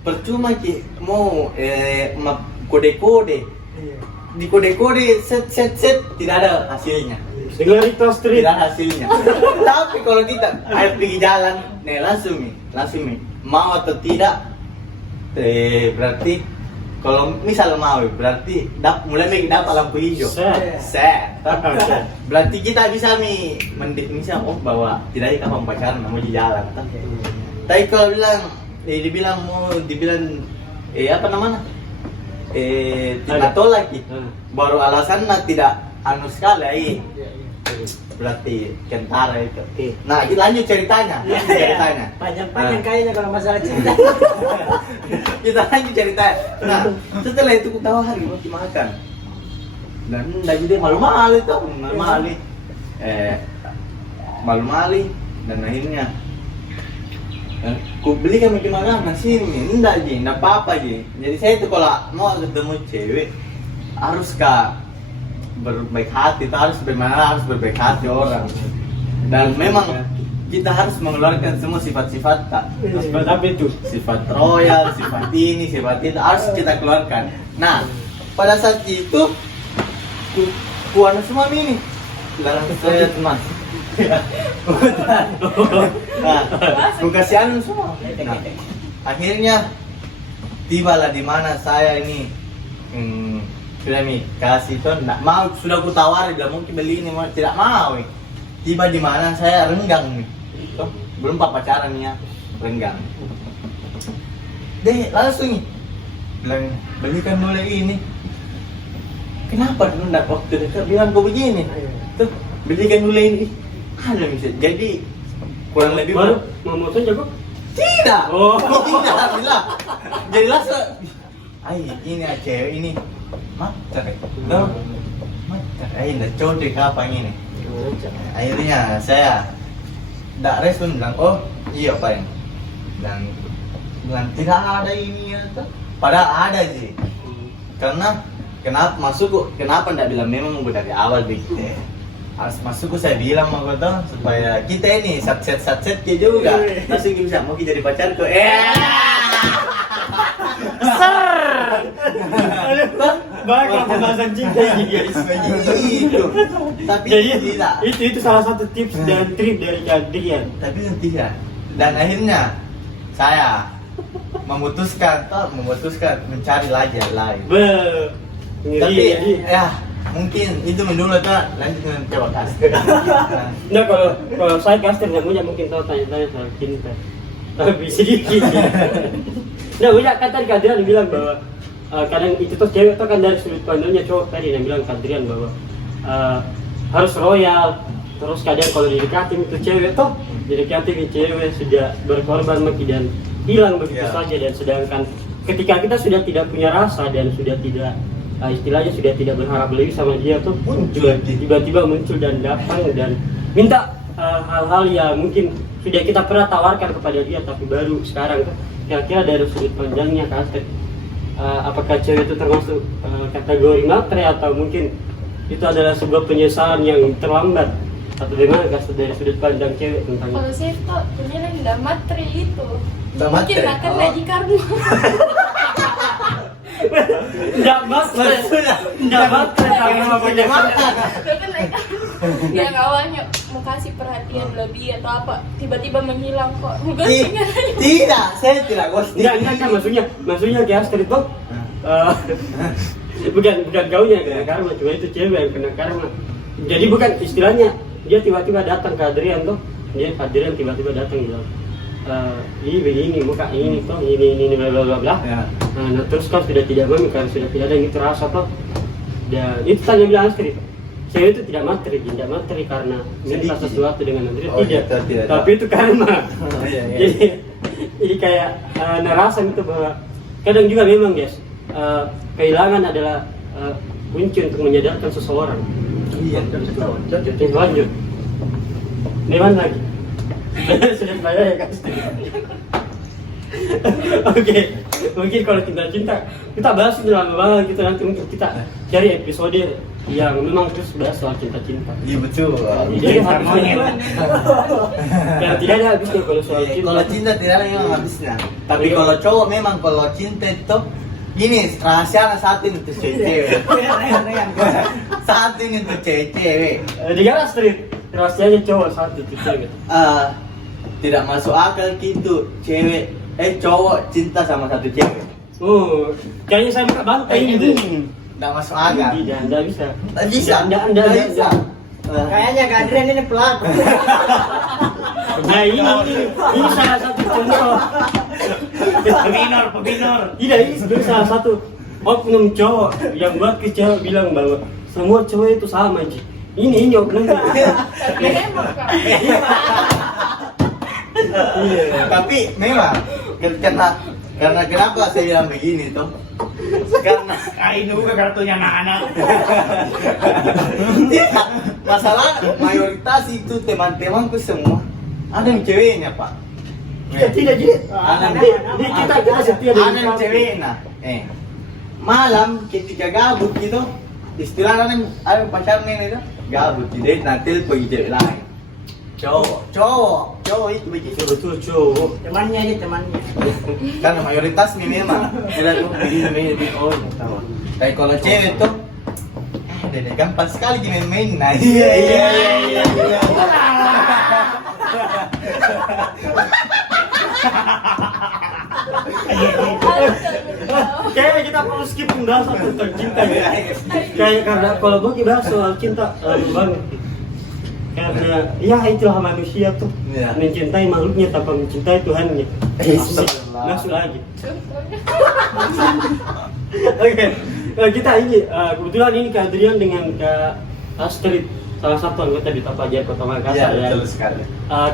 Percuma ki mau kode-kode di kode-kode set tidak ada hasilnya. Regularitas street. Tidak ada hasilnya. Tapi kalau kita ayo pergi jalan, nih langsung nih mau atau tidak, berarti kalau misal mau berarti mulai dapat lampu hijau. Set. Berarti kita bisa mendefinisi bahwa tidak ada kapan pacaran mau di jalan. Tapi kalau dibilang apa namanya? Tidak tolak gitu. Baru alasan tidak anu sekali berarti kentara itu. Nah, kita lanjut ceritanya. Panjang-panjang kayaknya kalau masalah cinta. Kita lanjut ceritanya. Nah, setelah itu kutawa hari mau dimakan. Dan jadi malu-malu itu, malu-malu dan akhirnya ku beli kami makanan sini, enggak apa-apa ji. Jadi saya itu kalau mau ketemu cewek harus berbaik hati, harus berbaik hati orang. Dan memang kita harus mengeluarkan semua sifat-sifat tak. Sifat apa itu? Sifat royal, sifat ini, sifat itu harus kita keluarkan. Nah, pada saat itu kuana semua ini dalam saya mas. Nah, ku kasih anu semua. Nah, akhirnya tibalah di mana saya ini sudah kasih tuh enggak mau, sudah ku tawari bilang mungkin beli ini tidak mau. Tiba di mana saya renggang nih. Tuh, belum pacaran ya, renggang. Deh, langsung nih bilang belikan mulai ini. Kenapa dulu enggak waktu dekat bilang kau begini? Tuh, belikan mulai ini. Ada misalnya. Jadi kurang lebih baru mau motor jago. Tidak. Oh. Tidak bilang. Jadi langsung. Ini cewek ini. Mater. No. Mater. Nggak cocok apa ini. Akhirnya saya tidak respon bilang, oh iya Pak. Dan bilang tidak ada ini ya. Padahal ada sih. Karena kenapa tidak bilang memang dari awal begitu. Harus masuk saya bilang mau kata supaya kita ini satset juga. Langsung bisa mau jadi pacar tuh. Bakal pembahasan cinta ini guys. Begitu. Tapi Jadi tidak. itu salah satu tips dan trik dari Kadrian. Tapi tidak. Dan akhirnya saya memutuskan mencari lajang lain. Tapi ya mungkin itu dulu tuh lanjut dengan coba kasih. Nah kalau saya Kaster nggak punya mungkin tahu tanya-tanya soal cinta. Tapi sedikit. Nah banyak kan tadi Kadrian bilang bahwa kadang itu tuh cewek tuh kan dari sudut pandangnya cowok tadi yang bilang Kadrian bahwa harus royal. Terus kadang kalau didekatin itu cewek tuh didekatin cewek sudah berkorban maki dan hilang begitu saja, dan sedangkan ketika kita sudah tidak punya rasa dan sudah tidak istilahnya sudah tidak berharap lebih sama dia tuh muncul tiba-tiba muncul dan datang dan minta hal-hal yang mungkin sudah kita pernah tawarkan kepada dia tapi baru sekarang tuh kira-kira dari sudut pandangnya Kastet, apakah cewek itu termasuk kategori matre atau mungkin itu adalah sebuah penyesalan yang terlambat atau bagaimana Kastet dari sudut pandang cewek tentang itu? Kalau saya tuh penilaian tidak materi itu. Nggak Mungkin materi? akan Oh. gaji karma. Nggak matre, nggak matre tapi mau punya Yang awalnya mau kasih perhatian lebih atau apa, tiba-tiba menghilang kok. Tidak, saya tidak ghosting. Enggak, maksudnya kayak Astrid itu bukan kaunya yang kena karma, cuma itu cewek yang kena karma. Jadi bukan istilahnya dia tiba-tiba datang ke Adrian tuh, Adrian tiba-tiba datang gitu. Ini begini, muka ini tuh, ini bla bla bla bla. Ya. Nah, terus kau sudah tidak mau karena sudah tidak ada yang itu rasa tuh. Dan itu tanya bilang Astrid. Cewek itu tidak materi karena minta Sedikit. sesuatu dengan Adrian, Oh, tidak. tidak. Tapi itu karma. Iya. Jadi kayak ngerasa gitu bahwa kadang juga memang guys, kehilangan adalah kunci untuk menyadarkan seseorang. Iya, Oke, lanjut. Dewan lagi. Sudah bayar ya guys. Oke, mungkin kalau cinta kita bahas itu lama banget gitu, nanti mungkin kita cari episode yang memang terus bahas soal cinta-cinta. Iya betul. Jadi harusnya ya tidak ada habisnya kalau soal cinta. Kalau cinta tidak ada yang habisnya. Tapi kalau cowok memang kalau cinta itu gini, rahasia satu ini tuh cewek. Satu ini tuh cewek. Di Jalan Street rahasianya cowok satu tuh cewek. Tidak masuk akal gitu cowok cinta sama satu cewek. Oh, kayaknya saya buka bantai ini tuh. Tidak masuk akal. Tidak bisa. Tidak bisa. Tidak bisa. Kayaknya Kadrian ini pelaku. Nah ini salah satu contoh. Pebinor. Tidak, ini sebenarnya salah satu oknum cowok yang buat ke cewek bilang bahwa semua cowok itu sama Ji. Ini oknum. Tapi emang kak. Tapi memang karena kenapa saya bilang begini tuh? Karena Ini bukan kartunya anak-anak. tidak, masalah mayoritas itu teman-temanku semua ada yang ceweknya pak. Tidak Ji. Ada Kita setia dengan yang ceweknya. Malam ketika gabut gitu, istilahnya ada pacarnya itu gabut, jadi nanti pergi cewek lain. Cowok itu begitu. Betul cowok. Temannya aja temannya. Karena mayoritas nih memang udah tuh begini oh tahu. Tapi kalau cewek tuh dede gampang sekali main-main. Nah iya. Kayaknya kita perlu skip pembahasan tentang cinta ya. Kayak karena kalau mau bahas soal cinta banget. Karena ya itulah manusia tuh Iya. mencintai makhluknya tanpa mencintai Tuhannya. Langsung aja. Oke, kita ini kebetulan ini Kak Adrian dengan Kak Astrid salah satu anggota Duta Pelajar Kota Makassar. Iya, Dan betul sekali.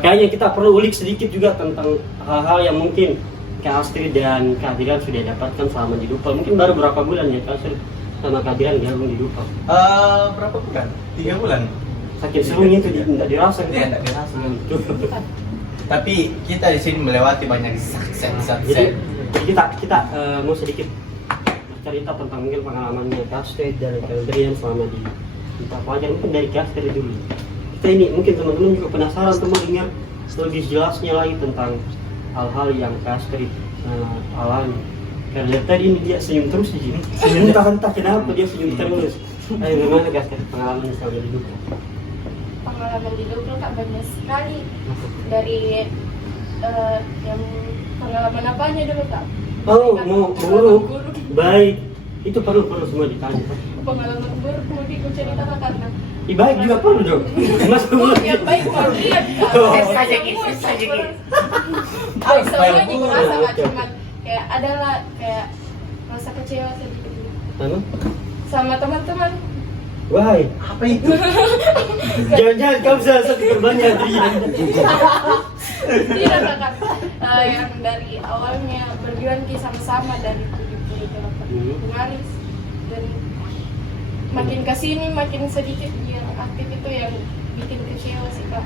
kayaknya kita perlu ulik sedikit juga tentang hal-hal yang mungkin Kak Astrid dan Kak Adrian sudah dapatkan selama di Dupal. Mungkin baru berapa bulan ya Kak Astrid sama Kak Adrian gabung di Dupal? Berapa bulan? 3 bulan. Saking serunya itu tidak dirasa gitu. Iya, tidak dirasa. Tapi kita di sini melewati banyak Jadi sunset. kita mau sedikit cerita tentang mungkin pengalamannya Kak Astrid dan Kak Adrian selama di Duta Pelajar. Mungkin dari Kak Astrid dulu. Kita ini mungkin teman-teman juga penasaran untuk mendengar lebih jelasnya lagi tentang hal-hal yang Kak Astrid alami. Karena dari tadi ini dia senyum terus di sini. Senyum entah kenapa dia senyum terus. Ayo gimana Kak Astrid pengalaman selama di Duta? Pengalaman di Dupal Kak banyak sekali. Dari yang pengalaman apanya dulu Kak? Oh, mau buruk. Buruk. Baik. Itu perlu semua ditanya. Pengalaman buruk mau diceritakan karena Baik juga perlu dong. Mas buruk yang baik mau lihat Kak. Oh. Baik semuanya Baik, juga rasa Kak, oke. cuman kayak adalah kayak rasa kecewa sedikit gitu. Anu? Sama teman-teman. Why? Apa itu? Jangan-jangan kamu salah satu korbannya Adrian. Tidak Kak. Yang dari awalnya berjuang sama-sama dari 78 finalis dan makin kesini makin sedikit yang aktif itu yang bikin kecewa sih Kak.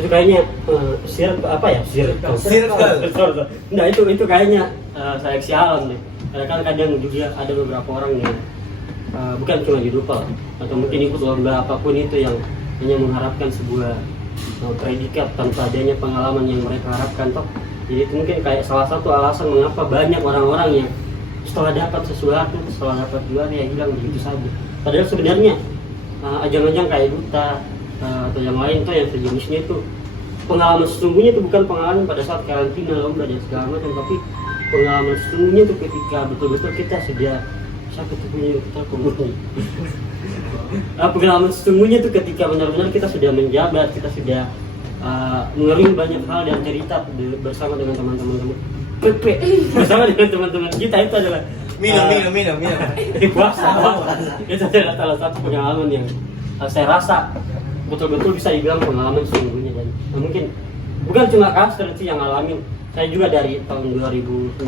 Itu kayaknya circle. Nah itu kayaknya seleksi alam deh. Karena kan kadang juga ada beberapa orang yang bukan cuma di Dupal atau mungkin ikut lomba apapun itu yang hanya mengharapkan sebuah predikat tanpa adanya pengalaman yang mereka harapkan toh. Jadi itu mungkin kayak salah satu alasan mengapa banyak orang-orang yang setelah dapat sesuatu, setelah dapat juara ya hilang begitu saja. Padahal sebenarnya ajang-ajang kayak Duta atau yang lain tuh yang sejenisnya itu pengalaman sesungguhnya itu bukan pengalaman pada saat karantina lomba dan segala macam, tapi pengalaman sesungguhnya itu ketika betul-betul kita sudah siapa tuh punya kita komunikasi. Pengalaman sesungguhnya itu ketika benar-benar kita sudah menjabat, kita sudah mengerti banyak hal dan cerita bersama dengan teman-teman bersama dengan teman-teman kita itu adalah Minum. puasa. Itu adalah salah satu pengalaman yang saya rasa betul-betul bisa dibilang pengalaman sesungguhnya dan mungkin bukan cuma Kak Astrid sih yang ngalamin. Saya juga dari tahun 2019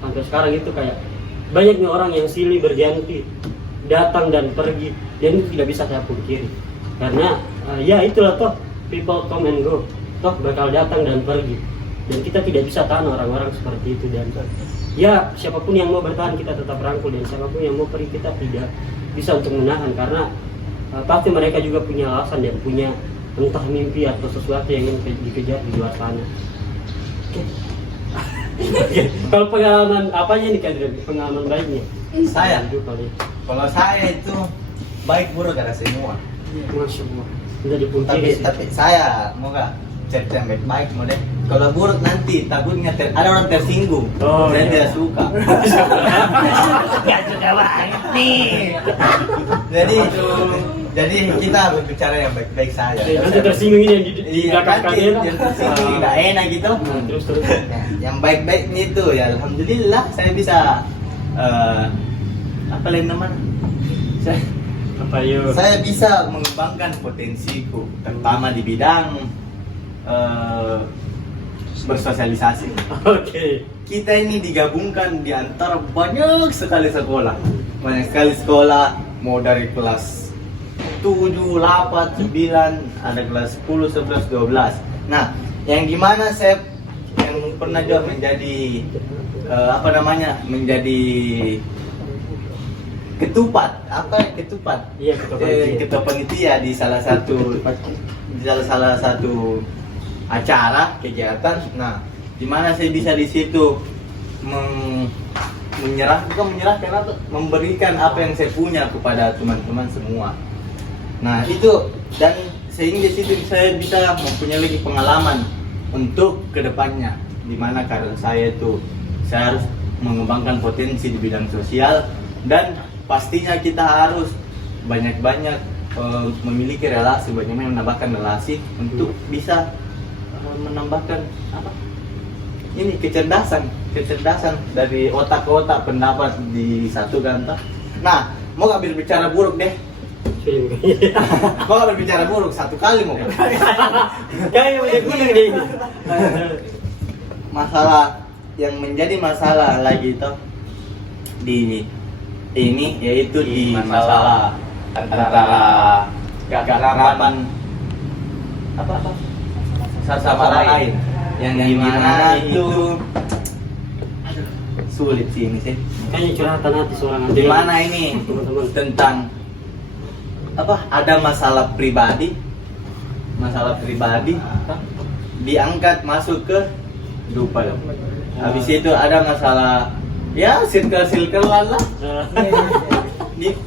sampai sekarang itu kayak banyak nih orang yang silih berganti datang dan pergi dan itu tidak bisa saya pungkiri karena ya itulah toh people come and go toh bakal datang dan pergi dan kita tidak bisa tahan orang-orang seperti itu dan ya siapapun yang mau bertahan kita tetap rangkul dan siapapun yang mau pergi kita tidak bisa untuk menahan karena pasti mereka juga punya alasan dan punya entah mimpi atau sesuatu yang ingin dikejar di luar sana. Kalau pengalaman apanya nih Kak Adrian? Pengalaman baiknya? Saya? Kali. Kalau saya itu baik buruk ada semua. Masya Allah. Tidak dipungkiri. Tapi saya mau nggak cerita yang baik-baik mau deh. Kalau buruk nanti takutnya ada orang tersinggung. Oh, Saya iya. tidak suka. Gak suka banget nih. Jadi kita berbicara yang baik-baik saja. Nanti tersinggung ini yang di Iya, belakang nanti kalian. yang tersinggung nggak enak gitu. Terus. Nah, yang baik-baik itu ya alhamdulillah saya bisa apa lain namanya? Apa yuk? Saya bisa mengembangkan potensiku terutama di bidang bersosialisasi. Oke. Kita ini digabungkan di antara banyak sekali sekolah. Banyak sekali sekolah, mau dari kelas 7, 8, 9, ada kelas 10, 11, 12. Nah, yang gimana saya yang pernah juga menjadi menjadi ketupat Iya, ketua panitia di salah satu acara kegiatan. Nah, di mana saya bisa di situ menyerahkan atau memberikan apa yang saya punya kepada teman-teman semua. Nah, itu dan sehingga di situ saya bisa mempunyai lagi pengalaman untuk kedepannya, di mana karena saya harus mengembangkan potensi di bidang sosial dan pastinya kita harus banyak-banyak memiliki relasi, banyak-banyak menambahkan relasi untuk bisa menambahkan ini kecerdasan dari otak ke otak, pendapat disatukan. Nah, mau nggak berbicara buruk deh. Film. Kok nggak berbicara buruk satu kali mau? Kayak udah kuning deh. Masalah yang menjadi masalah lagi itu di ini yaitu di masalah antara keakraban apa satu sama lain yang dimana itu aduh, sulit sih ini sih. Kayaknya curhatan hati seorang adik. Di mana ini Teman-teman. tentang apa ada masalah pribadi diangkat masuk ke lupa dong. Habis itu ada masalah ya circle-circlean lah.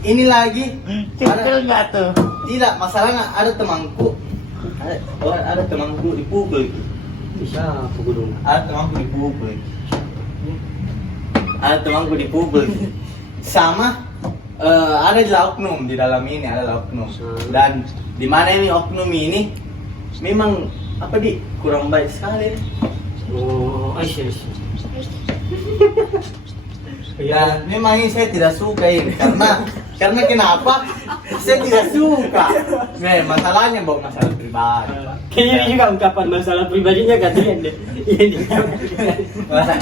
Ini lagi Circle nggak tuh? tidak masalahnya ada temanku ada temanku dipukul Bisa aku dong. ada temanku dipukul sama ada oknum di dalam ini ada oknum dan di mana ini oknum ini memang apa kurang baik sekali Oh, aisyah. dan memang ini saya tidak suka ini karena kenapa saya tidak suka masalahnya bawa masalah pribadi Kayaknya ini juga ungkapan masalah pribadinya Kadrian deh.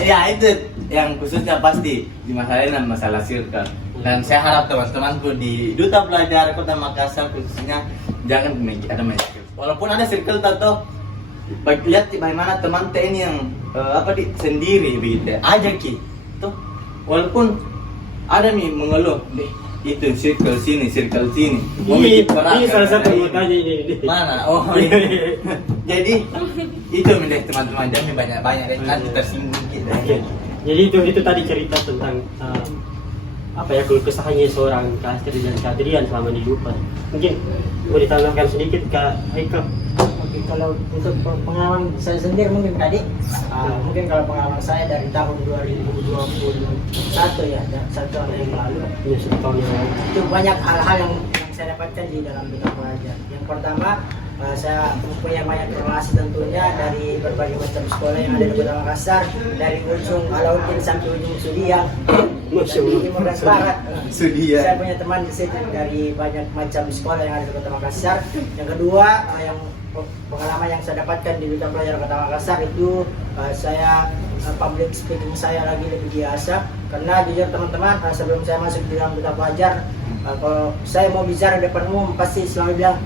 ya itu yang khususnya pasti di masalah circle dan saya harap teman-temanku di Duta Pelajar Kota Makassar khususnya jangan ada main circle walaupun ada circle atau lihat bagaimana teman ini yang sendiri begitu aja ki tuh walaupun ada nih mengeluh itu circle sini Ini salah satu yang mau tanya ini. mana ini. Jadi itu menjadi teman-teman jangan banyak-banyak nanti tersinggung kita. Jadi itu tadi cerita tentang apa ya keluh kesahnya seorang Kak Astrid dan Kak Adrian selama di Dupa. Mungkin mau ditambahkan sedikit Kak Haikal. Oke, kalau untuk pengalaman saya sendiri mungkin tadi mungkin kalau pengalaman saya dari tahun 2021 ya, 1 tahun yang lalu Ya, 1 tahun yang lalu. itu banyak hal-hal yang saya dapatkan di dalam Duta Pelajar. Yang pertama saya mempunyai banyak relasi tentunya dari berbagai macam sekolah yang ada di Kota Makassar, dari ujung Alauddin sampai ujung Sudiang, dari timur dan barat. Sudiang. Saya punya teman di situ dari banyak macam sekolah yang ada di Kota Makassar. Yang kedua, yang pengalaman yang saya dapatkan di Duta Pelajar Kota Makassar itu saya public speaking saya lagi lebih biasa karena jujur teman-teman sebelum saya masuk di dalam Duta Pelajar kalau saya mau bicara di depan umum pasti selalu bilang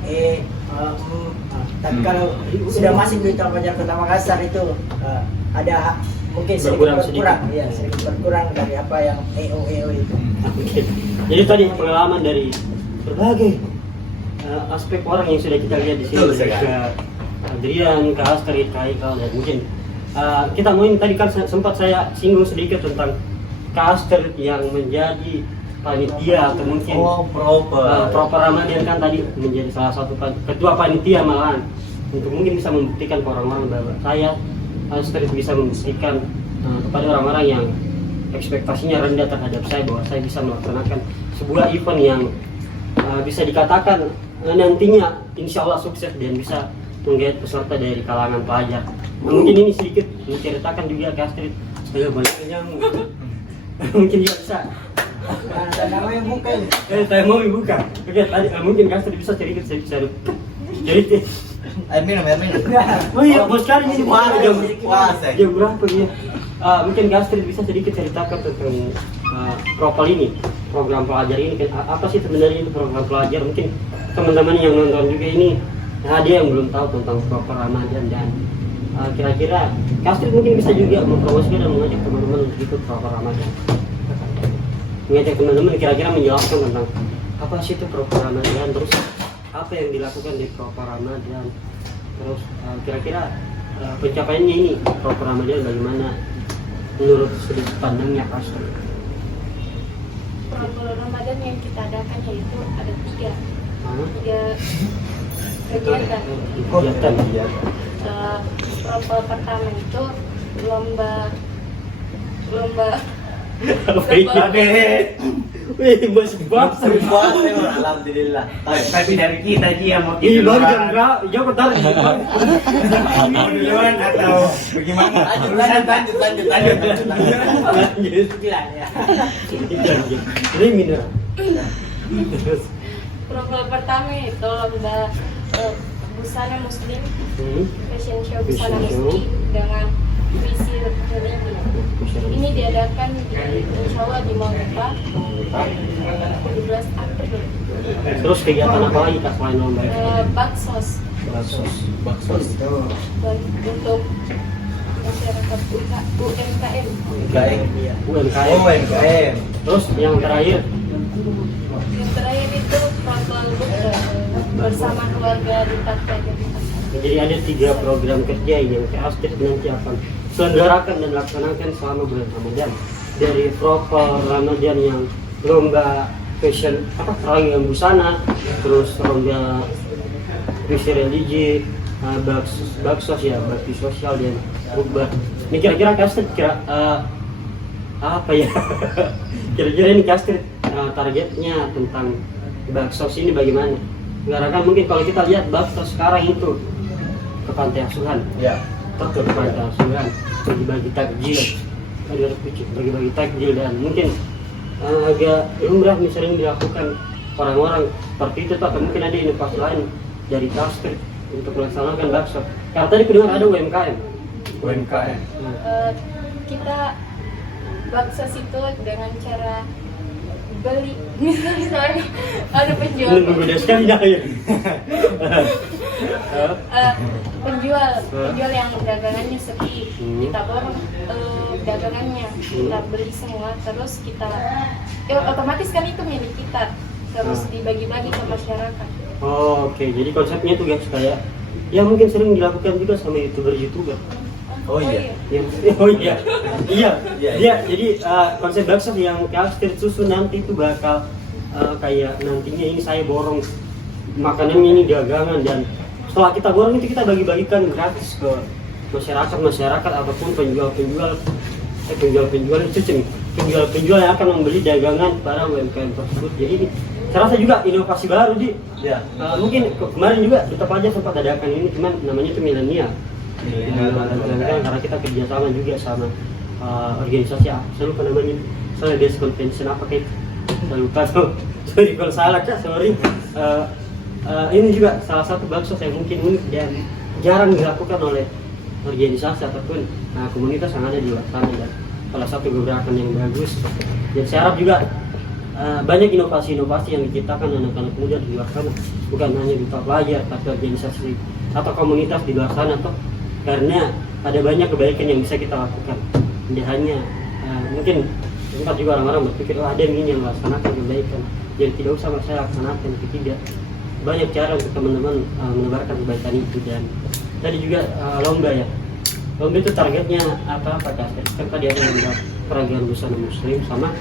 tapi kalau sudah masuk di Duta Pelajar Kota Makassar itu ada mungkin sedikit berkurang dari apa yang EO itu. Oke. Jadi tadi pengalaman dari berbagai aspek orang yang sudah kita lihat di sini, Betul, dari Kak Adrian, Kak Astrid, Kak Haikal, dan mungkin kita mau ini tadi kan sempat saya singgung sedikit tentang Kak Astrid yang menjadi panitia atau mungkin proper Ramadan kan tadi menjadi salah satu ketua panitia malahan untuk mungkin bisa membuktikan ke orang-orang bahwa saya Astrid bisa membuktikan kepada orang-orang yang ekspektasinya rendah terhadap saya bahwa saya bisa melaksanakan sebuah event yang bisa dikatakan nantinya insya Allah sukses dan bisa menggait peserta dari kalangan pelajar. Mungkin ini sedikit menceritakan juga ke Astrid supaya banyak mungkin juga bisa. Saya namanya buka ini. Saya mau buka. Oke, tadi mungkin Kak Astrid bisa cerita cerita. Air minum. Oh iya, bos kali ini puasa. Jam berapa dia? Mungkin Kak Astrid bisa sedikit ceritakan tentang Propel ini, program pelajar ini. Apa sih sebenarnya itu program pelajar? Mungkin teman-teman yang nonton juga ini ada yang belum tahu tentang Propel Ramadan dan kira-kira Kak Astrid mungkin bisa juga mempromosikan dan mengajak teman-teman untuk ikut Propel Ramadan. Mengajak teman-teman kira-kira menjelaskan tentang apa sih itu Propel Ramadan, terus apa yang dilakukan di Propel Ramadan, terus kira-kira pencapaiannya ini Propel Ramadan bagaimana menurut sudut pandangnya Kak Astrid? Propel Ramadan yang kita adakan yaitu ada tiga kegiatan. Kegiatan ya. Propel pertama itu lomba Wih, masih bangsa. Alhamdulillah. Tapi dari kita dia mau Ih, baru jam berapa? Jam berapa? mau duluan atau bagaimana? Lanjut. Lanjut. Gila ya. Ini minum. Terus Profil pertama itu lomba busana muslim, fashion show busana Fashion show. muslim dengan visi religi. Ini diadakan insya Allah di Malta 17 April. Terus kegiatan apa lagi Kak selain lomba itu? Baksos Baksos. dan untuk masyarakat UMKM. UKM. UMKM. Oh, UMKM. Terus yang terakhir Yang terakhir itu Frontal Bukda bersama keluarga di Takpajak. jadi ada 3 program kerja yang Kak Astrid nanti akan selenggarakan dan laksanakan selama bulan Ramadan. Dari Propel Ramadan yang lomba fashion peragaan busana, terus lomba visi religi, baksos ya, bakti sosial dan bukber. Ini kira-kira Kak Astrid apa ya? Kira-kira ini Kak Astrid targetnya tentang baksos ini bagaimana? Karena mungkin kalau kita lihat baksos sekarang itu ke pantai asuhan, Ya. ke pantai asuhan, bagi-bagi takjil, bagi-bagi takjil dan mungkin agak lumrah nih sering dilakukan orang-orang seperti itu, atau mungkin ada inovasi lain dari Astrid untuk melaksanakan bakso. Karena tadi kedengar ada UMKM. UMKM. Kita baksos itu dengan cara beli, misalnya ada penjual Ini berbeda sekali dah ya. penjual yang dagangannya sepi, kita borong dagangannya, kita beli semua, terus kita otomatis kan itu milik kita, terus dibagi-bagi ke masyarakat. Oh, oke. Jadi konsepnya itu guys kayak ya mungkin sering dilakukan juga sama youtuber. Oh iya. Oh iya, iya. Iya. Jadi konsep bakso yang Kak Astrid susun nanti itu bakal kayak nantinya ini saya borong makanan ini dagangan, dan setelah kita borong itu kita bagi-bagikan gratis ke masyarakat ataupun penjual-penjual yang akan membeli dagangan para UMKM tersebut. Jadi ini saya rasa juga inovasi baru di. Ya. Mungkin kemarin juga tetap aja sempat adakan ini, cuman namanya itu milenial. Karena kita kerjasama juga sama organisasi saya lupa namanya, soalnya Base Convention apa kayak saya lupa tuh. Sorry kalau salah Kak, sorry. Ini juga salah satu bakso yang mungkin unik dan jarang dilakukan oleh organisasi ataupun komunitas yang ada di luar sana, dan salah satu gerakan yang bagus. Dan saya harap juga banyak inovasi-inovasi yang diciptakan anak-anak muda di luar sana, bukan hanya di pelajar tapi organisasi atau komunitas di luar sana toh. Karena ada banyak kebaikan yang bisa kita lakukan. Tidak hanya mungkin sempat juga orang-orang berpikir ada yang ingin melaksanakan kebaikan, jadi tidak usah saya laksanakan, tidak. Banyak cara untuk teman-teman menebarkan kebaikan itu. Dan tadi juga lomba ya. Lomba itu targetnya apa Kak? Kan tadi ada lomba peragaan busana muslim sama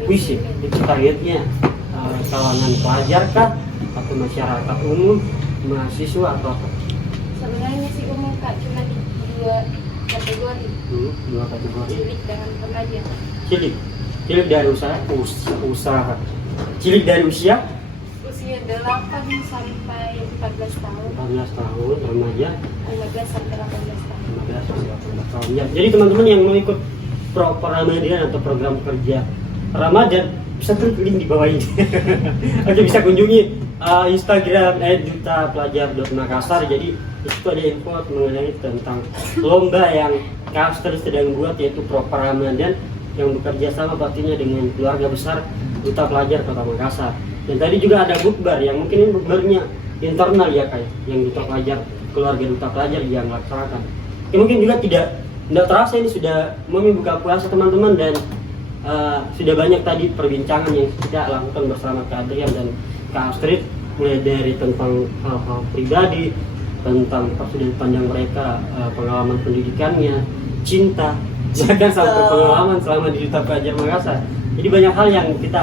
puisi. Itu targetnya kalangan pelajar kah atau masyarakat umum, mahasiswa atau apa? Sebenarnya sih umum Kak, cuma di 2 kategori, 2 kategori. cilik dengan remaja. Cilik dari usaha. Cilik dari usia Usia 8 sampai 14 tahun, 14 tahun, remaja 15 sampai 18 tahun. 15 sampai 18 tahun. Ya, jadi teman-teman yang mau ikut Ramadan atau program kerja Ramadan bisa klik link di bawah ini. Oke, bisa kunjungi Instagram @dutapelajar.makassar. Jadi itu ada info mengenai tentang lomba yang Kak Astrid sedang buat, yaitu Proper Ramadan yang bekerja sama pastinya dengan keluarga besar Duta Pelajar Kota Makassar. Dan tadi juga ada bukber yang mungkin ini bukbernya internal ya kayak yang Duta Pelajar, keluarga Duta Pelajar yang melaksanakan. Ya, mungkin juga tidak terasa ini sudah mau buka puasa teman-teman, dan sudah banyak tadi perbincangan yang kita lakukan bersama Kak Adrian dan Kak Astrid, mulai dari tentang hal-hal pribadi, tentang sudut pandang mereka, pengalaman pendidikannya, cinta, bahkan sampai pengalaman selama di Duta Pelajar Makassar. Jadi banyak hal yang kita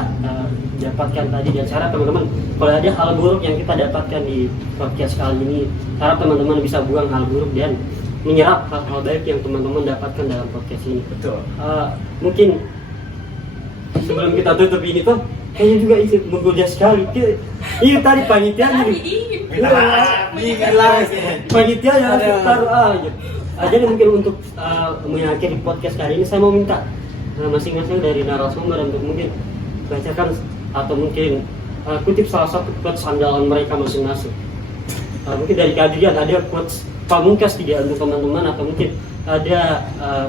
dapatkan tadi, dan cara teman-teman kalau ada hal buruk yang kita dapatkan di podcast kali ini, harap teman-teman bisa buang hal buruk dan menyerap hal-hal baik yang teman-teman dapatkan dalam podcast ini. Betul. Mungkin sebelum kita tutup ini tuh kayaknya juga itu menggoda sekali. Iya tadi panitianya nih. Panitia yang harus taruh aja. Jadi mungkin untuk mengakhiri podcast kali ini saya mau minta masing-masing dari narasumber untuk mungkin bacakan atau mungkin kutip salah satu quotes andalan mereka masing-masing. Mungkin dari Kak Adrian ada quotes pamungkas tidak untuk teman-teman, atau mungkin ada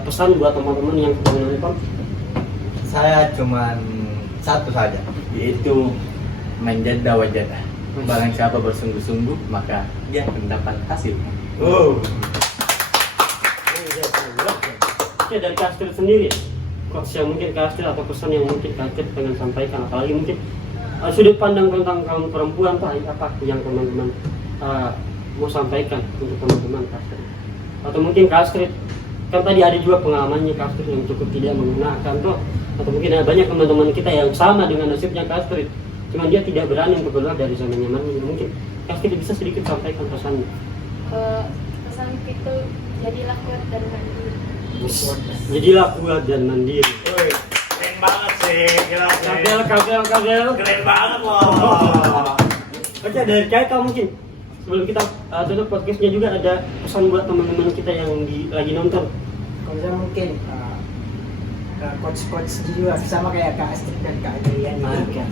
pesan buat teman-teman yang sedang menonton? Saya cuman satu saja, yaitu menjadah wajadah. Barang siapa bersungguh-sungguh, maka dia akan dapat hasil. Oke, dari Kak Astrid sendiri, quotes yang mungkin Kak Astrid atau pesan yang mungkin Kak Astrid pengen sampaikan, apalagi mungkin sudut pandang tentang kaum perempuan Pak, apa yang teman-teman mau sampaikan untuk teman-teman Kak Astrid? Atau mungkin Kak Astrid, kan tadi ada juga pengalamannya Kak Astrid yang cukup tidak menggunakan tuh, atau mungkin ada banyak teman-teman kita yang sama dengan nasibnya Kak Astrid, cuman dia tidak berani untuk keluar dari zona nyamannya. Mungkin Kak Astrid bisa sedikit sampaikan pesannya. Pesan itu jadilah kuat dan mandiri. Jadilah kuat dan mandiri. Woi, keren banget sih, gila sih. Kabel. Keren banget loh. Oke, dari Kak mungkin sebelum kita tutup podcastnya juga ada pesan buat teman-teman kita yang lagi nonton. Kalau saya mungkin coach juga sama kayak Kak Astrid dan Kak Adrian ini. Oke.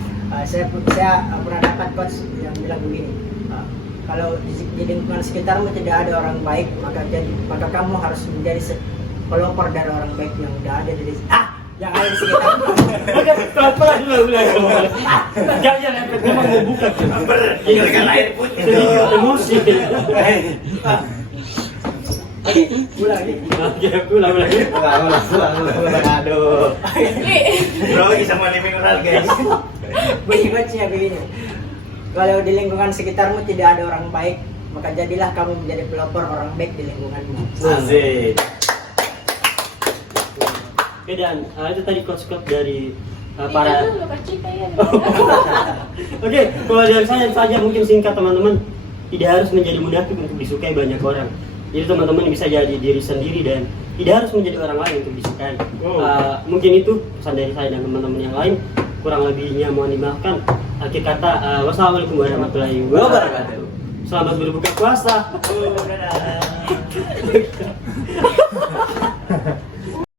Saya pernah dapat coach yang bilang begini, kalau di lingkungan sekitarmu tidak ada orang baik, maka kamu harus menjadi pelopor dari orang baik yang udah ada yang ada di sekitarmu. Oke, pelan-pelan dulu. Jangan efek memang mau buka. Dengan air putih. Sedikit emosi. Ulang nih. Ulang. Ulang. Aduh. Bro, bisa money mineral guys. Begini begini. Kalau di lingkungan sekitarmu tidak ada orang baik, maka jadilah kamu menjadi pelopor orang baik di lingkunganmu. Asik. Oke, dan itu tadi quotes-quotes dari Itu para. dulu Kak Cita ya. Oke, kalau dari saya saja mungkin singkat teman-teman, tidak harus menjadi munafik untuk disukai banyak orang. Jadi teman-teman bisa jadi diri sendiri dan tidak harus menjadi orang lain untuk disukai. Mungkin itu pesan dari saya dan teman-teman yang lain. Kurang lebihnya mohon dimaafkan. Akhir kata, wassalamualaikum warahmatullahi wabarakatuh. Selamat berbuka puasa. Dadah.